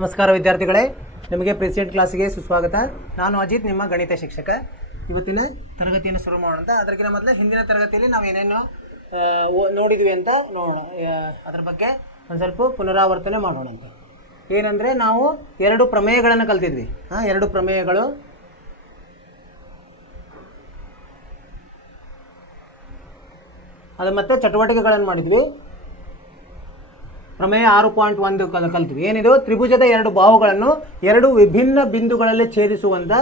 ನಮಸ್ಕಾರ ವಿದ್ಯಾರ್ಥಿಗಳೇ, ನಿಮಗೆ ಪ್ರೆಸಿಡೆಂಟ್ ಕ್ಲಾಸಿಗೆ ಸುಸ್ವಾಗತ. ನಾನು ಅಜಿತ್, ನಿಮ್ಮ ಗಣಿತ ಶಿಕ್ಷಕ. ಇವತ್ತಿನ ತರಗತಿಯನ್ನು ಶುರು ಮಾಡೋಣ. ಅದಕ್ಕಿಂತ ಮೊದಲು ಹಿಂದಿನ ತರಗತಿಯಲ್ಲಿ ನಾವು ಏನೇನು ನೋಡಿದ್ವಿ ಅಂತ ನೋಡೋಣ. ಅದರ ಬಗ್ಗೆ ಒಂದು ಸ್ವಲ್ಪ ಪುನರಾವರ್ತನೆ ಮಾಡೋಣ ಅಂತ. ಏನಂದರೆ ನಾವು ಎರಡು ಪ್ರಮೇಯಗಳನ್ನು ಕಲ್ತಿದ್ವಿ. ಎರಡು ಪ್ರಮೇಯಗಳು. ಅದು ಮತ್ತು ಚಟುವಟಿಕೆಗಳನ್ನು ಮಾಡಿದ್ವಿ. ಪ್ರಮೇಯ 6.1 ಕಲ್ತೀವಿ. ಏನಿದು? ತ್ರಿಭುಜದ ಎರಡು ಬಾಹುಗಳನ್ನು ಎರಡು ವಿಭಿನ್ನ ಬಿಂದುಗಳಲ್ಲಿ ಛೇದಿಸುವಂಥ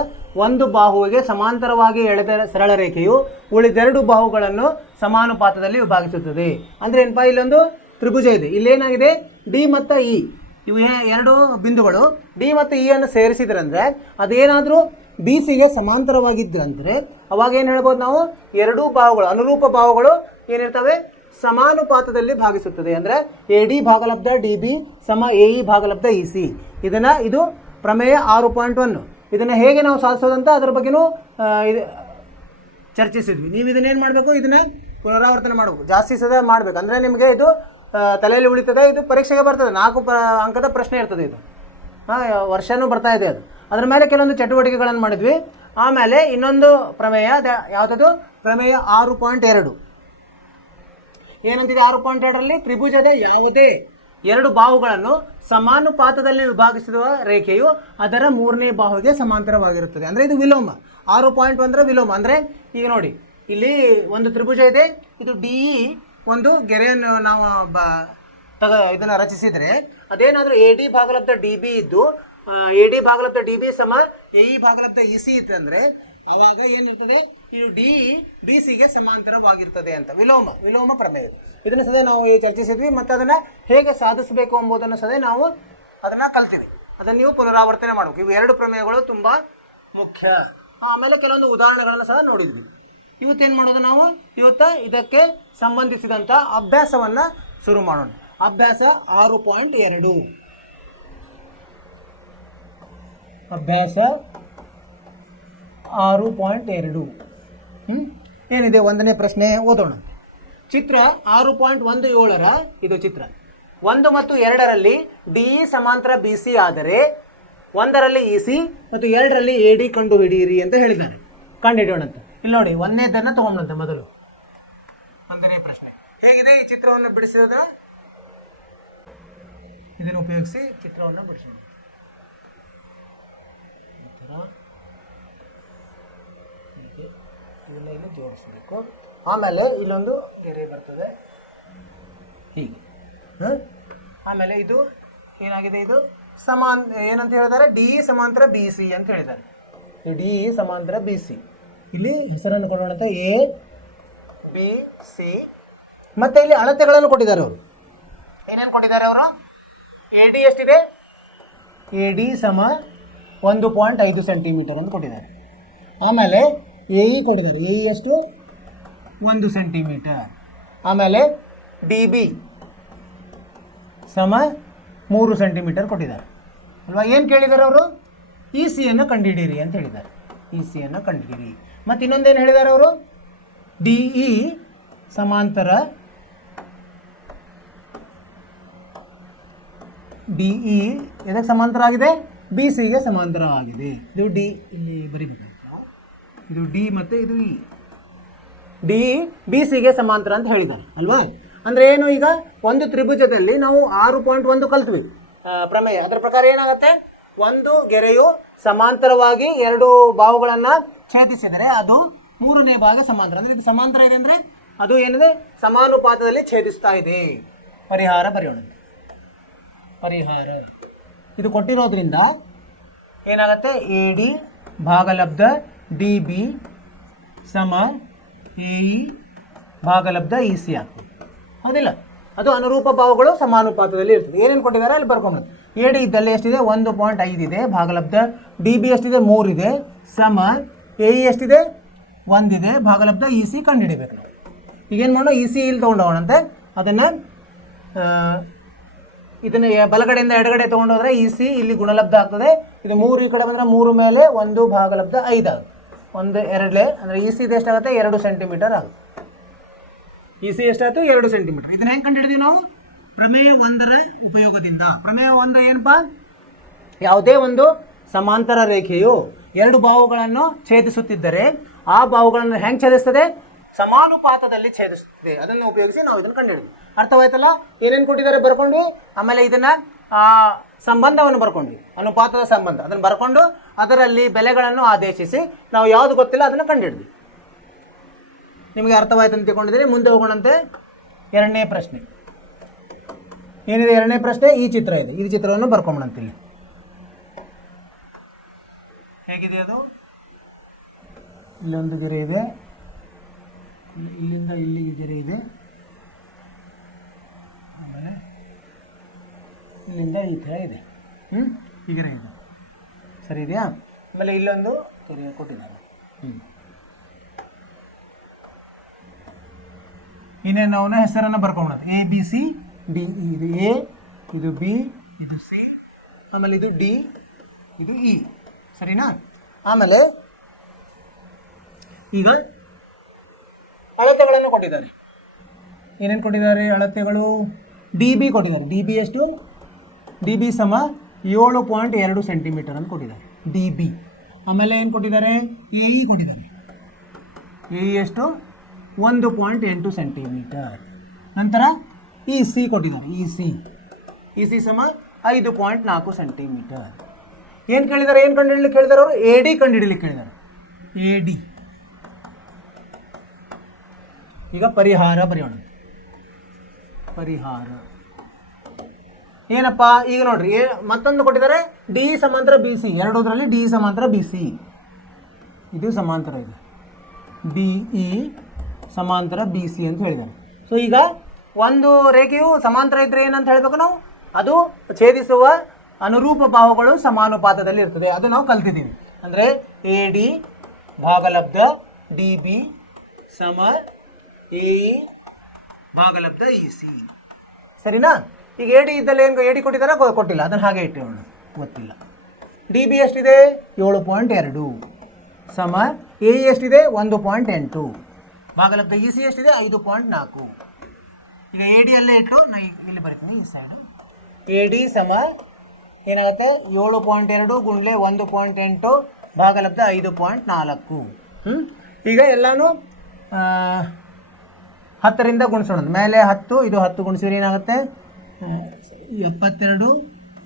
ಒಂದು ಬಾಹುವಿಗೆ ಸಮಾಂತರವಾಗಿ ಎಳೆದ ಸರಳ ರೇಖೆಯು ಉಳಿದೆರಡು ಬಾಹುಗಳನ್ನು ಸಮಾನುಪಾತದಲ್ಲಿ ವಿಭಾಗಿಸುತ್ತದೆ. ಅಂದರೆ ಏನಪ್ಪ, ಇಲ್ಲೊಂದು ತ್ರಿಭುಜ ಇದೆ. ಇಲ್ಲೇನಾಗಿದೆ? ಡಿ ಮತ್ತು ಇ, ಇವು ಎರಡು ಬಿಂದುಗಳು ಡಿ ಮತ್ತು ಇ ಅನ್ನು ಸೇರಿಸಿದ್ರಂದ್ರೆ ಅದೇನಾದರೂ ಬಿ ಸಿಗೆ ಸಮಾಂತರವಾಗಿದ್ದರಂದರೆ ಅವಾಗ ಏನು ಹೇಳ್ಬೋದು ನಾವು? ಎರಡೂ ಬಾಹುಗಳು, ಅನುರೂಪ ಬಾಹುಗಳು ಏನಿರ್ತವೆ? ಸಮಾನುಪಾತದಲ್ಲಿ ಭಾಗಿಸುತ್ತದೆ. ಅಂದರೆ ಎ ಡಿ ಭಾಗಲಬ್ಧ ಡಿ ಬಿ ಸಮ ಎ ಇ ಭಾಗಲಬ್ಧ ಇ ಸಿ. ಇದು ಪ್ರಮೇಯ 6.1. ಇದನ್ನು ಹೇಗೆ ನಾವು ಸಾಧಿಸೋದಂತ ಅದರ ಬಗ್ಗೆನೂ ಚರ್ಚಿಸಿದ್ವಿ. ನೀವು ಇದನ್ನೇನು ಮಾಡಬೇಕು? ಇದನ್ನೇ ಪುನರಾವರ್ತನೆ ಮಾಡಬೇಕು, ಜಾಸ್ತಿ ಸದ ಮಾಡಬೇಕು. ಅಂದರೆ ನಿಮಗೆ ಇದು ತಲೆಯಲ್ಲಿ ಉಳಿತದೆ. ಇದು ಪರೀಕ್ಷೆಗೆ ಬರ್ತದೆ. 4 ಅಂಕದ ಪ್ರಶ್ನೆ ಇರ್ತದೆ. ಇದು ವರ್ಷನೂ ಬರ್ತಾ ಇದೆ. ಅದರ ಮೇಲೆ ಕೆಲವೊಂದು ಚಟುವಟಿಕೆಗಳನ್ನು ಮಾಡಿದ್ವಿ. ಆಮೇಲೆ ಇನ್ನೊಂದು ಪ್ರಮೇಯ ಯಾವುದದು? ಪ್ರಮೇಯ 6.2. ಏನಂತಿದೆ 6.2ರಲ್ಲಿ? ತ್ರಿಭುಜದ ಯಾವುದೇ ಎರಡು ಬಾಹುಗಳನ್ನು ಸಮಾನುಪಾತದಲ್ಲಿ ವಿಭಾಗಿಸುವ ರೇಖೆಯು ಅದರ ಮೂರನೇ ಬಾಹುವಿಗೆ ಸಮಾಂತರವಾಗಿರುತ್ತದೆ. ಅಂದರೆ ಇದು ವಿಲೋಮ. 6.1 ವಿಲೋಮ. ಅಂದರೆ ಈಗ ನೋಡಿ, ಇಲ್ಲಿ ಒಂದು ತ್ರಿಭುಜ ಇದೆ. ಇದು ಡಿ ಇ ಒಂದು ಗೆರೆಯನ್ನು ನಾವು ಇದನ್ನು ರಚಿಸಿದರೆ ಅದೇನಾದರೂ ಎ ಡಿ ಭಾಗಲಬ್ಧ ಡಿ ಬಿ ಇದ್ದು ಎ ಡಿ ಭಾಗಲಬ್ಧ ಡಿ ಬಿ ಸಮ ಎ ಇ ಭಾಗಲಬ್ಧ ಇ ಸಿ ಇತ್ತು ಅಂದರೆ ಅವಾಗ ಏನಿರ್ತದೆ? ಇದು ಡಿ ಬಿ ಸಿಗೆ ಸಮಾಂತರವಾಗಿರ್ತದೆ ಅಂತ. ವಿಲೋಮ ಪ್ರಮೇಯ. ಇದನ್ನು ಸದ ನಾವು ಚರ್ಚಿಸಿದ್ವಿ. ಮತ್ತು ಅದನ್ನು ಹೇಗೆ ಸಾಧಿಸಬೇಕು ಎಂಬುದನ್ನು ಸದ ನಾವು ಅದನ್ನು ಕಲ್ತೀವಿ. ಅದನ್ನು ನೀವು ಪುನರಾವರ್ತನೆ ಮಾಡಬೇಕು. ಇವು ಎರಡು ಪ್ರಮೇಯಗಳು ತುಂಬ ಮುಖ್ಯ. ಆಮೇಲೆ ಕೆಲವೊಂದು ಉದಾಹರಣೆಗಳನ್ನು ಸಹ ನೋಡಿದ್ವಿ. ಇವತ್ತೇನು ಮಾಡೋದು ನಾವು? ಇದಕ್ಕೆ ಸಂಬಂಧಿಸಿದಂಥ ಅಭ್ಯಾಸವನ್ನು ಶುರು ಮಾಡೋಣ. ಅಭ್ಯಾಸ 6.2. ಅಭ್ಯಾಸ 6.2 ಏನಿದೆ? ಒಂದನೇ ಪ್ರಶ್ನೆ ಓದೋಣ. ಚಿತ್ರ 6.17ರ ಇದು ಚಿತ್ರ 1 ಮತ್ತು 2ರಲ್ಲಿ ಡಿ ಇ ಸಮಾಂತರ ಬಿ ಸಿ ಆದರೆ 1ರಲ್ಲಿ ಇ ಸಿ ಮತ್ತು 2ರಲ್ಲಿ ಎ ಡಿ ಕಂಡು ಹಿಡಿಯಿರಿ ಅಂತ ಹೇಳಿದ್ದಾರೆ. ಕಂಡುಹಿಡಿಯೋಣ ಅಂತ. ಇಲ್ಲಿ ನೋಡಿ, ಒಂದನೇದನ್ನು ತಗೊಂಡಂತೆ ಮೊದಲು ಒಂದನೇ ಪ್ರಶ್ನೆ ಹೇಗಿದೆ? ಈ ಚಿತ್ರವನ್ನು ಬಿಡಿಸಿದ ಇದನ್ನು ಉಪಯೋಗಿಸಿ ಚಿತ್ರವನ್ನು ಬಿಡಿಸೋಣ. ಇದನ್ನ ಇಲ್ಲಿ ಜೋಡಿಸಬೇಕು. ಆಮೇಲೆ ಇಲ್ಲೊಂದು ಗೆರೆ ಬರ್ತದೆ ಹೀಗೆ. ಆಮೇಲೆ ಇದು ಏನಾಗಿದೆ? ಇದು ಏನಂತ ಹೇಳಿದ್ದಾರೆ? ಡಿ ಇ ಸಮಾಂತರ ಬಿ ಸಿ ಅಂತ ಹೇಳಿದ್ದಾರೆ. ಡಿ ಇ ಸಮಾಂತರ ಬಿ ಸಿ. ಇಲ್ಲಿ ಹೆಸರನ್ನು ಕೊಡೋಣ ಅಂತ, ಎ ಬಿ ಸಿ. ಮತ್ತೆ ಇಲ್ಲಿ ಅಳತೆಗಳನ್ನು ಕೊಟ್ಟಿದ್ದಾರೆ ಅವರು. ಏನೇನು ಕೊಟ್ಟಿದ್ದಾರೆ ಅವರು? ಎ ಡಿ ಎಷ್ಟಿದೆ? ಎ ಡಿ ಸಮ 1.5 ಸೆಂಟಿಮೀಟರ್ ಅಂತ ಕೊಟ್ಟಿದ್ದಾರೆ. ಆಮೇಲೆ ಎ ಇ ಕೊಟ್ಟಿದ್ದಾರೆ. ಎ ಇ ಎಷ್ಟು? 1 ಸೆಂಟಿಮೀಟರ್. ಆಮೇಲೆ ಡಿ ಬಿ ಸಮ 3 ಸೆಂಟಿಮೀಟರ್ ಕೊಟ್ಟಿದ್ದಾರೆ ಅಲ್ವಾ? ಏನು ಕೇಳಿದ್ದಾರೆ ಅವರು? ಇ ಸಿಯನ್ನು ಕಂಡುಹಿಡಿಯಿರಿ ಅಂತ ಹೇಳಿದ್ದಾರೆ. ಇ ಸಿಯನ್ನು ಕಂಡುಹಿಡಿಯಿರಿ. ಮತ್ತು ಇನ್ನೊಂದೇನು ಹೇಳಿದ್ದಾರೆ ಅವರು? ಡಿ ಇ ಸಮಾಂತರ ಡಿ ಇ ಎದಕ್ಕೆ ಸಮಾಂತರ ಆಗಿದೆ? ಬಿ ಸಿಗೆ ಸಮಾಂತರವಾಗಿದೆ. ಇದು ಡಿ, ಇಲ್ಲಿ ಬರಿಬೇಕು. ಇದು ಡಿ ಮತ್ತು ಇದು ಇ. ಡಿ ಬಿ ಸಿಗೆ ಸಮಾಂತರ ಅಂತ ಹೇಳಿದ್ದಾರೆ ಅಲ್ವಾ? ಅಂದರೆ ಏನು? ಈಗ ಒಂದು ತ್ರಿಭುಜದಲ್ಲಿ ನಾವು 6.1 ಕಲ್ತ್ವಿ ಪ್ರಮೇಯ. ಅದರ ಪ್ರಕಾರ ಏನಾಗುತ್ತೆ? ಒಂದು ಗೆರೆಯು ಸಮಾಂತರವಾಗಿ ಎರಡು ಬಾಹುಗಳನ್ನು ಛೇದಿಸಿದರೆ ಅದು ಮೂರನೇ ಭಾಗ ಸಮಾಂತರ. ಅಂದರೆ ಇದು ಸಮಾಂತರ ಇದೆ ಅಂದರೆ ಅದು ಏನಿದೆ? ಸಮಾನುಪಾತದಲ್ಲಿ ಛೇದಿಸ್ತಾ ಇದೆ. ಪರಿಹಾರ ಬರೆಯೋಣ. ಪರಿಹಾರ ಇದು ಕೊಟ್ಟಿರೋದ್ರಿಂದ ಏನಾಗುತ್ತೆ? ಎ ಡಿ ಭಾಗಲಬ್ಧ ಡಿ ಬಿ ಸಮ ಎ ಇ ಭಾಗಲಬ್ಧ ಇ ಸಿ ಆಗ್ತದೆ. ಹೌದಿಲ್ಲ? ಅದು ಅನುರೂಪ ಬಾಹುಗಳು ಸಮಾನುಪಾತದಲ್ಲಿ ಇರ್ತದೆ. ಏನೇನು ಕೊಟ್ಟಿದ್ದಾರೆ ಅಲ್ಲಿ ಬರ್ಕೊಂಬಂದು. ಎ ಡಿ ಇದ್ದಲ್ಲಿ ಎಷ್ಟಿದೆ? 1.5 ಇದೆ. ಭಾಗಲಬ್ಧ ಡಿ ಬಿ ಎಷ್ಟಿದೆ? 3 ಇದೆ. ಸಮ ಎ ಇ ಎಷ್ಟಿದೆ? 1 ಇದೆ. ಭಾಗಲಬ್ಧ ಇ ಸಿ ಕಂಡುಹಿಡಿಬೇಕು ನಾವು. ಈಗೇನು ಮಾಡೋಣ? ಇ ಸಿ ಇಲ್ಲಿ ತೊಗೊಂಡೋಗೋಣಂತೆ. ಇದನ್ನು ಬಲಗಡೆಯಿಂದ ಎಡಗಡೆ ತೊಗೊಂಡೋದ್ರೆ ಇ ಸಿ ಇಲ್ಲಿ ಗುಣಲಬ್ಧ ಆಗ್ತದೆ. ಇದು 3 ಈ ಕಡೆ ಬಂದರೆ 3 ಮೇಲೆ 1 ಭಾಗಲಬ್ಧ 5 ಆಗುತ್ತೆ. 1 2 ಅಂದರೆ ಇ ಸಿ ಇದು ಎಷ್ಟಾಗುತ್ತೆ? 2 ಸೆಂಟಿಮೀಟರ್ ಆಗುತ್ತೆ. ಇ ಸಿ ಎಷ್ಟಾಯಿತು? 2 ಸೆಂಟಿಮೀಟರ್. ಇದನ್ನು ಹೆಂಗೆ ಕಂಡು ಹಿಡಿದೀವಿ ನಾವು? ಪ್ರಮೇಯ 1ರ ಉಪಯೋಗದಿಂದ. ಪ್ರಮೇಯ 1 ಏನಪ್ಪ? ಯಾವುದೇ ಒಂದು ಸಮಾಂತರ ರೇಖೆಯು ಎರಡು ಬಾಹುಗಳನ್ನು ಛೇದಿಸುತ್ತಿದ್ದರೆ ಆ ಬಾಹುಗಳನ್ನು ಹೆಂಗೆ ಛೇದಿಸ್ತದೆ? ಸಮಾನುಪಾತದಲ್ಲಿ ಛೇದಿಸುತ್ತದೆ. ಅದನ್ನು ಉಪಯೋಗಿಸಿ ನಾವು ಇದನ್ನು ಕಂಡುಹಿಡಿದ್ವಿ. ಅರ್ಥವಾಯ್ತಲ್ಲ? ಏನೇನು ಕೊಟ್ಟಿದ್ದಾರೆ ಬರ್ಕೊಂಡು, ಆಮೇಲೆ ಇದನ್ನ ಸಂಬಂಧವನ್ನು ಬರ್ಕೊಂಡ್ವಿ, ಅನುಪಾತದ ಸಂಬಂಧ ಅದನ್ನು ಬರ್ಕೊಂಡು ಅದರಲ್ಲಿ ಬೆಲೆಗಳನ್ನು ಆದೇಶಿಸಿ ನಾವು ಯಾವುದು ಗೊತ್ತಿಲ್ಲ ಅದನ್ನು ಕಂಡುಹಿಡಿದ್ವಿ. ನಿಮಗೆ ಅರ್ಥವಾಯ್ತು ಅಂತ ತಿಳ್ಕೊಂಡಿದ್ದೀರಿ. ಮುಂದೆ ಹೋಗೋಣಂತೆ. ಎರಡನೇ ಪ್ರಶ್ನೆ ಏನಿದೆ? ಎರಡನೇ ಪ್ರಶ್ನೆ ಈ ಚಿತ್ರ ಇದೆ. ಈ ಚಿತ್ರವನ್ನು ಬರ್ಕೊಂಬಿಡಂತ. ಇಲ್ಲಿ ಹೇಗಿದೆ ಅದು? ಇಲ್ಲೊಂದು ಗೆರೆ ಇದೆ, ಇಲ್ಲಿಂದ ಇಲ್ಲಿಗೆ ಗೆರೆ ಇದೆ, ಆಮೇಲೆ ಇಲ್ಲಿಂದ ಈ ಥರ ಇದೆ. ಈ ಗೆರೆ ಇದೆ, ಸರಿ ಇದೆಯಾ? ಆಮೇಲೆ ಇಲ್ಲೊಂದು ಗೆರೆ ಕೊಟ್ಟಿದ್ದಾರೆ. ಇನ್ನೇನು ನಾವು ಹೆಸರನ್ನು ಬರ್ಕೊಂಬಿಡೋದು. A B C D. ಇದು ಎ, ಇದು ಬಿ, ಇದು ಸಿ, ಆಮೇಲೆ ಇದು ಡಿ, ಇದು ಇ. ಸರಿನಾ? ಆಮೇಲೆ ಈಗ ಅಳತೆಗಳನ್ನು ಕೊಟ್ಟಿದ್ದಾರೆ. ಏನೇನು ಕೊಟ್ಟಿದ್ದಾರೆ ಅಳತೆಗಳು? ಡಿ ಬಿ ಕೊಟ್ಟಿದ್ದಾರೆ. ಡಿ ಬಿ ಎಷ್ಟು? ಡಿ ಬಿ ಸಮ 7.2 ಸೆಂಟಿಮೀಟರ್ ಅಂತ ಕೊಟ್ಟಿದ್ದಾರೆ, ಡಿ ಬಿ. ಆಮೇಲೆ ಏನು ಕೊಟ್ಟಿದ್ದಾರೆ? ಎ ಇ ಕೊಟ್ಟಿದ್ದಾರೆ. ಎ ಇ ಎಷ್ಟು? 1.8 ಸೆಂಟಿಮೀಟರ್. ನಂತರ ಇ ಸಿ ಕೊಟ್ಟಿದ್ದಾರೆ. ಇ ಸಿ ಸಮ 5.4 ಸೆಂಟಿಮೀಟರ್. ಏನು ಕೇಳಿದ್ದಾರೆ? ಏನು ಕಂಡುಹಿಡಲಿಕ್ಕೆ ಕೇಳಿದ್ದಾರೆ ಅವರು? ಎ ಡಿ ಕಂಡುಹಿಡಲಿಕ್ಕೆ ಕೇಳಿದ್ದಾರೆ. A D. ಈಗ ಪರಿಹಾರ ಬರೆಯೋಣ. ಪರಿಹಾರ ಏನಪ್ಪ? ಈಗ ನೋಡ್ರಿ, ಮತ್ತೊಂದು ಕೊಟ್ಟಿದ್ದಾರೆ ಡಿ ಸಮಾಂತರ ಬಿ ಸಿ. ಎರಡೂದರಲ್ಲಿ ಡಿ ಸಮಾಂತರ ಬಿ ಸಿ, ಇದು ಸಮಾಂತರ ಇದೆ. ಡಿ ಇ ಸಮಾಂತರ ಬಿ ಸಿ ಅಂತ ಹೇಳಿದ್ದಾರೆ. ಸೊ ಈಗ ಒಂದು ರೇಖೆಯು ಸಮಾಂತರ ಇದ್ದರೆ ಏನಂತ ಹೇಳಬೇಕು ನಾವು? ಅದು ಛೇದಿಸುವ ಅನುರೂಪ ಬಾಹುಗಳು ಸಮಾನುಪಾತದಲ್ಲಿ ಇರ್ತದೆ. ಅದು ನಾವು ಕಲ್ತಿದ್ದೀವಿ. ಅಂದರೆ ಎ ಡಿ ಭಾಗಲಬ್ಧ ಡಿ ಬಿ ಸಮ ಎ ಭಾಗಲಬ್ಧ ಇ ಸಿ. ಸರಿನಾ? ಈಗ ಎ ಡಿ ಇದ್ದಲ್ಲಿ ಏನು ಎ ಡಿ ಕೊಟ್ಟಿದ್ದಾರೆ? ಕೊಟ್ಟಿಲ್ಲ, ಅದನ್ನು ಹಾಗೆ ಇಟ್ಟೋಣ, ಗೊತ್ತಿಲ್ಲ. ಡಿ ಬಿ ಎಷ್ಟಿದೆ? 7.2 ಸಮ ಎ ಇ ಎಷ್ಟಿದೆ? 1.8 ಭಾಗಲಬ್ಧ ಇ ಸಿ ಎಷ್ಟಿದೆ? 5.4. ಈಗ ಎ ಡಿ ಅಲ್ಲೇ ಇಟ್ಟು ನಾ ಇಲ್ಲಿ ಬರೀತೀನಿ ಈ ಸೈಡು. ಎ ಡಿ ಸಮ ಏನಾಗುತ್ತೆ? 7.2 ಗುಂಡ್ಲೆ 1.8 ಭಾಗಲಬ್ಧ 5.4. ಈಗ ಎಲ್ಲನೂ 10ರಿಂದ ಗುಣಿಸೋಣ. ಮೇಲೆ 10, ಇದು 10 ಗುಣಿಸಿದ್ರೆ ಏನಾಗುತ್ತೆ? 72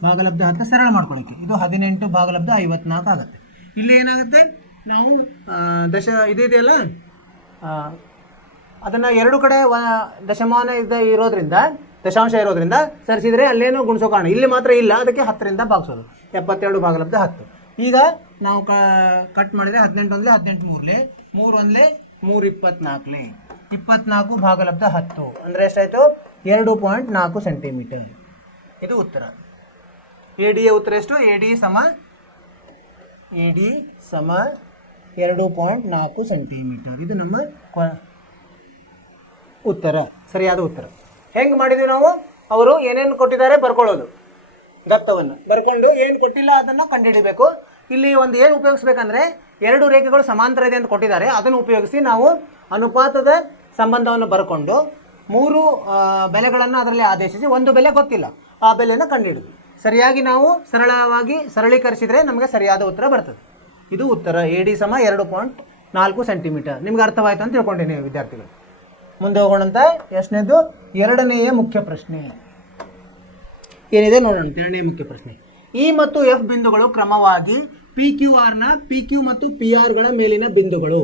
ಭಾಗಲಬ್ಧ 10 ಸರಳ ಮಾಡ್ಕೊಳ್ಳಿಕ್ಕೆ ಇದು 18 ಭಾಗಲಬ್ಧ 54 ಆಗುತ್ತೆ. ಇಲ್ಲಿ ಏನಾಗುತ್ತೆ? ನಾವು ಇದೆಯಲ್ಲ, ಅದನ್ನು ಎರಡು ಕಡೆ ದಶಮಾನ ಇರೋದ್ರಿಂದ, ದಶಾಂಶ ಇರೋದ್ರಿಂದ ಸರಿಸಿದರೆ ಅಲ್ಲೇನೋ ಗುಣಿಸೋ ಕಾರಣ. ಇಲ್ಲಿ ಮಾತ್ರ ಇಲ್ಲ, ಅದಕ್ಕೆ 10ರಿಂದ ಭಾಗಿಸೋದು. 72 ಭಾಗಲಬ್ಧ 10. ಈಗ ನಾವು ಕಟ್ ಮಾಡಿದರೆ 18 ಒಂದಲೇ 18 ಮೂರಲೆ 3 ಒಂದಲೇ 3 24 24 ಭಾಗಲಬ್ಧ 10 ಅಂದರೆ ಎಷ್ಟಾಯಿತು? 2.4 ಸೆಂಟಿಮೀಟರ್. ಇದು ಉತ್ತರ. ಎ ಡಿಯ ಉತ್ತರ ಎಷ್ಟು? ಎ ಡಿ ಸಮ 2.4 ಸೆಂಟಿಮೀಟರ್. ಇದು ನಮ್ಮ ಉತ್ತರ, ಸರಿಯಾದ ಉತ್ತರ. ಹೆಂಗೆ ಮಾಡಿದ್ವಿ ನಾವು? ಅವರು ಏನೇನು ಕೊಟ್ಟಿದ್ದಾರೆ ಬರ್ಕೊಳ್ಳೋದು, ದತ್ತವನ್ನು ಬರ್ಕೊಂಡು ಏನು ಕೊಟ್ಟಿಲ್ಲ ಅದನ್ನು ಕಂಡುಹಿಡಿಬೇಕು. ಇಲ್ಲಿ ಒಂದು ಏನು ಉಪಯೋಗಿಸ್ಬೇಕಂದ್ರೆ, ಎರಡು ರೇಖೆಗಳು ಸಮಾಂತರ ಇದೆ ಅಂತ ಕೊಟ್ಟಿದ್ದಾರೆ, ಅದನ್ನು ಉಪಯೋಗಿಸಿ ನಾವು ಅನುಪಾತದ ಸಂಬಂಧವನ್ನು ಬರ್ಕೊಂಡು 3 ಬೆಲೆಗಳನ್ನು ಅದರಲ್ಲಿ ಆದೇಶಿಸಿ ಒಂದು ಬೆಲೆ ಗೊತ್ತಿಲ್ಲ, ಆ ಬೆಲೆಯನ್ನು ಕಂಡುಹಿಡಿದ್ವಿ. ಸರಿಯಾಗಿ ನಾವು ಸರಳವಾಗಿ ಸರಳೀಕರಿಸಿದರೆ ನಮಗೆ ಸರಿಯಾದ ಉತ್ತರ ಬರ್ತದೆ. ಇದು ಉತ್ತರ. ಎ ಡಿ ಸಮ 2.4 ಸೆಂಟಿಮೀಟರ್. ನಿಮ್ಗೆ ಅರ್ಥವಾಯಿತು ಅಂತ ತಿಳ್ಕೊಂಡೇನೆ ವಿದ್ಯಾರ್ಥಿಗಳು. ಮುಂದೆ ಹೋಗೋಣಂತ. ಎಷ್ಟನೇದು? ಎರಡನೆಯ ಮುಖ್ಯ ಪ್ರಶ್ನೆ ಏನಿದೆ ನೋಡೋಣ. ಎರಡನೆಯ ಮುಖ್ಯ ಪ್ರಶ್ನೆ. ಇ ಮತ್ತು ಎಫ್ ಬಿಂದುಗಳು ಕ್ರಮವಾಗಿ ಪಿ ಕ್ಯೂ ಆರ್ನ ಪಿ ಕ್ಯೂ ಮತ್ತು ಪಿ ಆರ್ಗಳ ಮೇಲಿನ ಬಿಂದುಗಳು.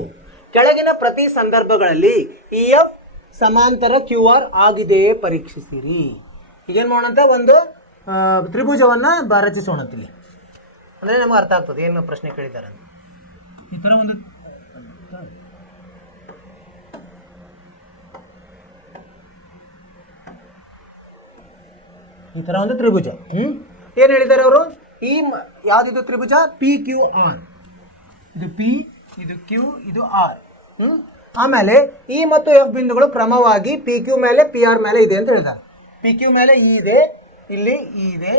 ಕೆಳಗಿನ ಪ್ರತಿ ಸಂದರ್ಭಗಳಲ್ಲಿ ಇ ಎಫ್ ಸಮಾಂತರ ಕ್ಯೂ ಆರ್ ಆಗಿದೆಯೇ ಪರೀಕ್ಷಿಸಿರಿ. ಈಗೇನು ಮಾಡೋಣಂತ? ಒಂದು ತ್ರಿಭುಜವನ್ನು ರಚಿಸೋಣಂತಿಲ್ಲಿ, ಅಂದರೆ ನಮಗೆ ಅರ್ಥ ಆಗ್ತದೆ ಏನು ಪ್ರಶ್ನೆ ಕೇಳಿದ್ದಾರೆ ಅಂತ. ಈ ಥರ ಒಂದು ತ್ರಿಭುಜ. ಏನು ಹೇಳಿದ್ದಾರೆ ಅವರು? ಈ ಯಾವುದಿದು ತ್ರಿಭುಜ? P Q R. ಇದು ಪಿ, ಇದು ಕ್ಯೂ, ಇದು ಆರ್. ಆಮೇಲೆ ಇ ಮತ್ತು ಎಫ್ ಬಿಂದುಗಳು ಕ್ರಮವಾಗಿ ಪಿ ಕ್ಯೂ ಮೇಲೆ ಪಿ ಆರ್ ಮೇಲೆ ಇದೆ ಅಂತ ಹೇಳಿದ್ದಾರೆ. ಪಿ ಕ್ಯೂ ಮೇಲೆ ಇ ಇದೆ, ಇಲ್ಲಿ ಇ ಇದೆ,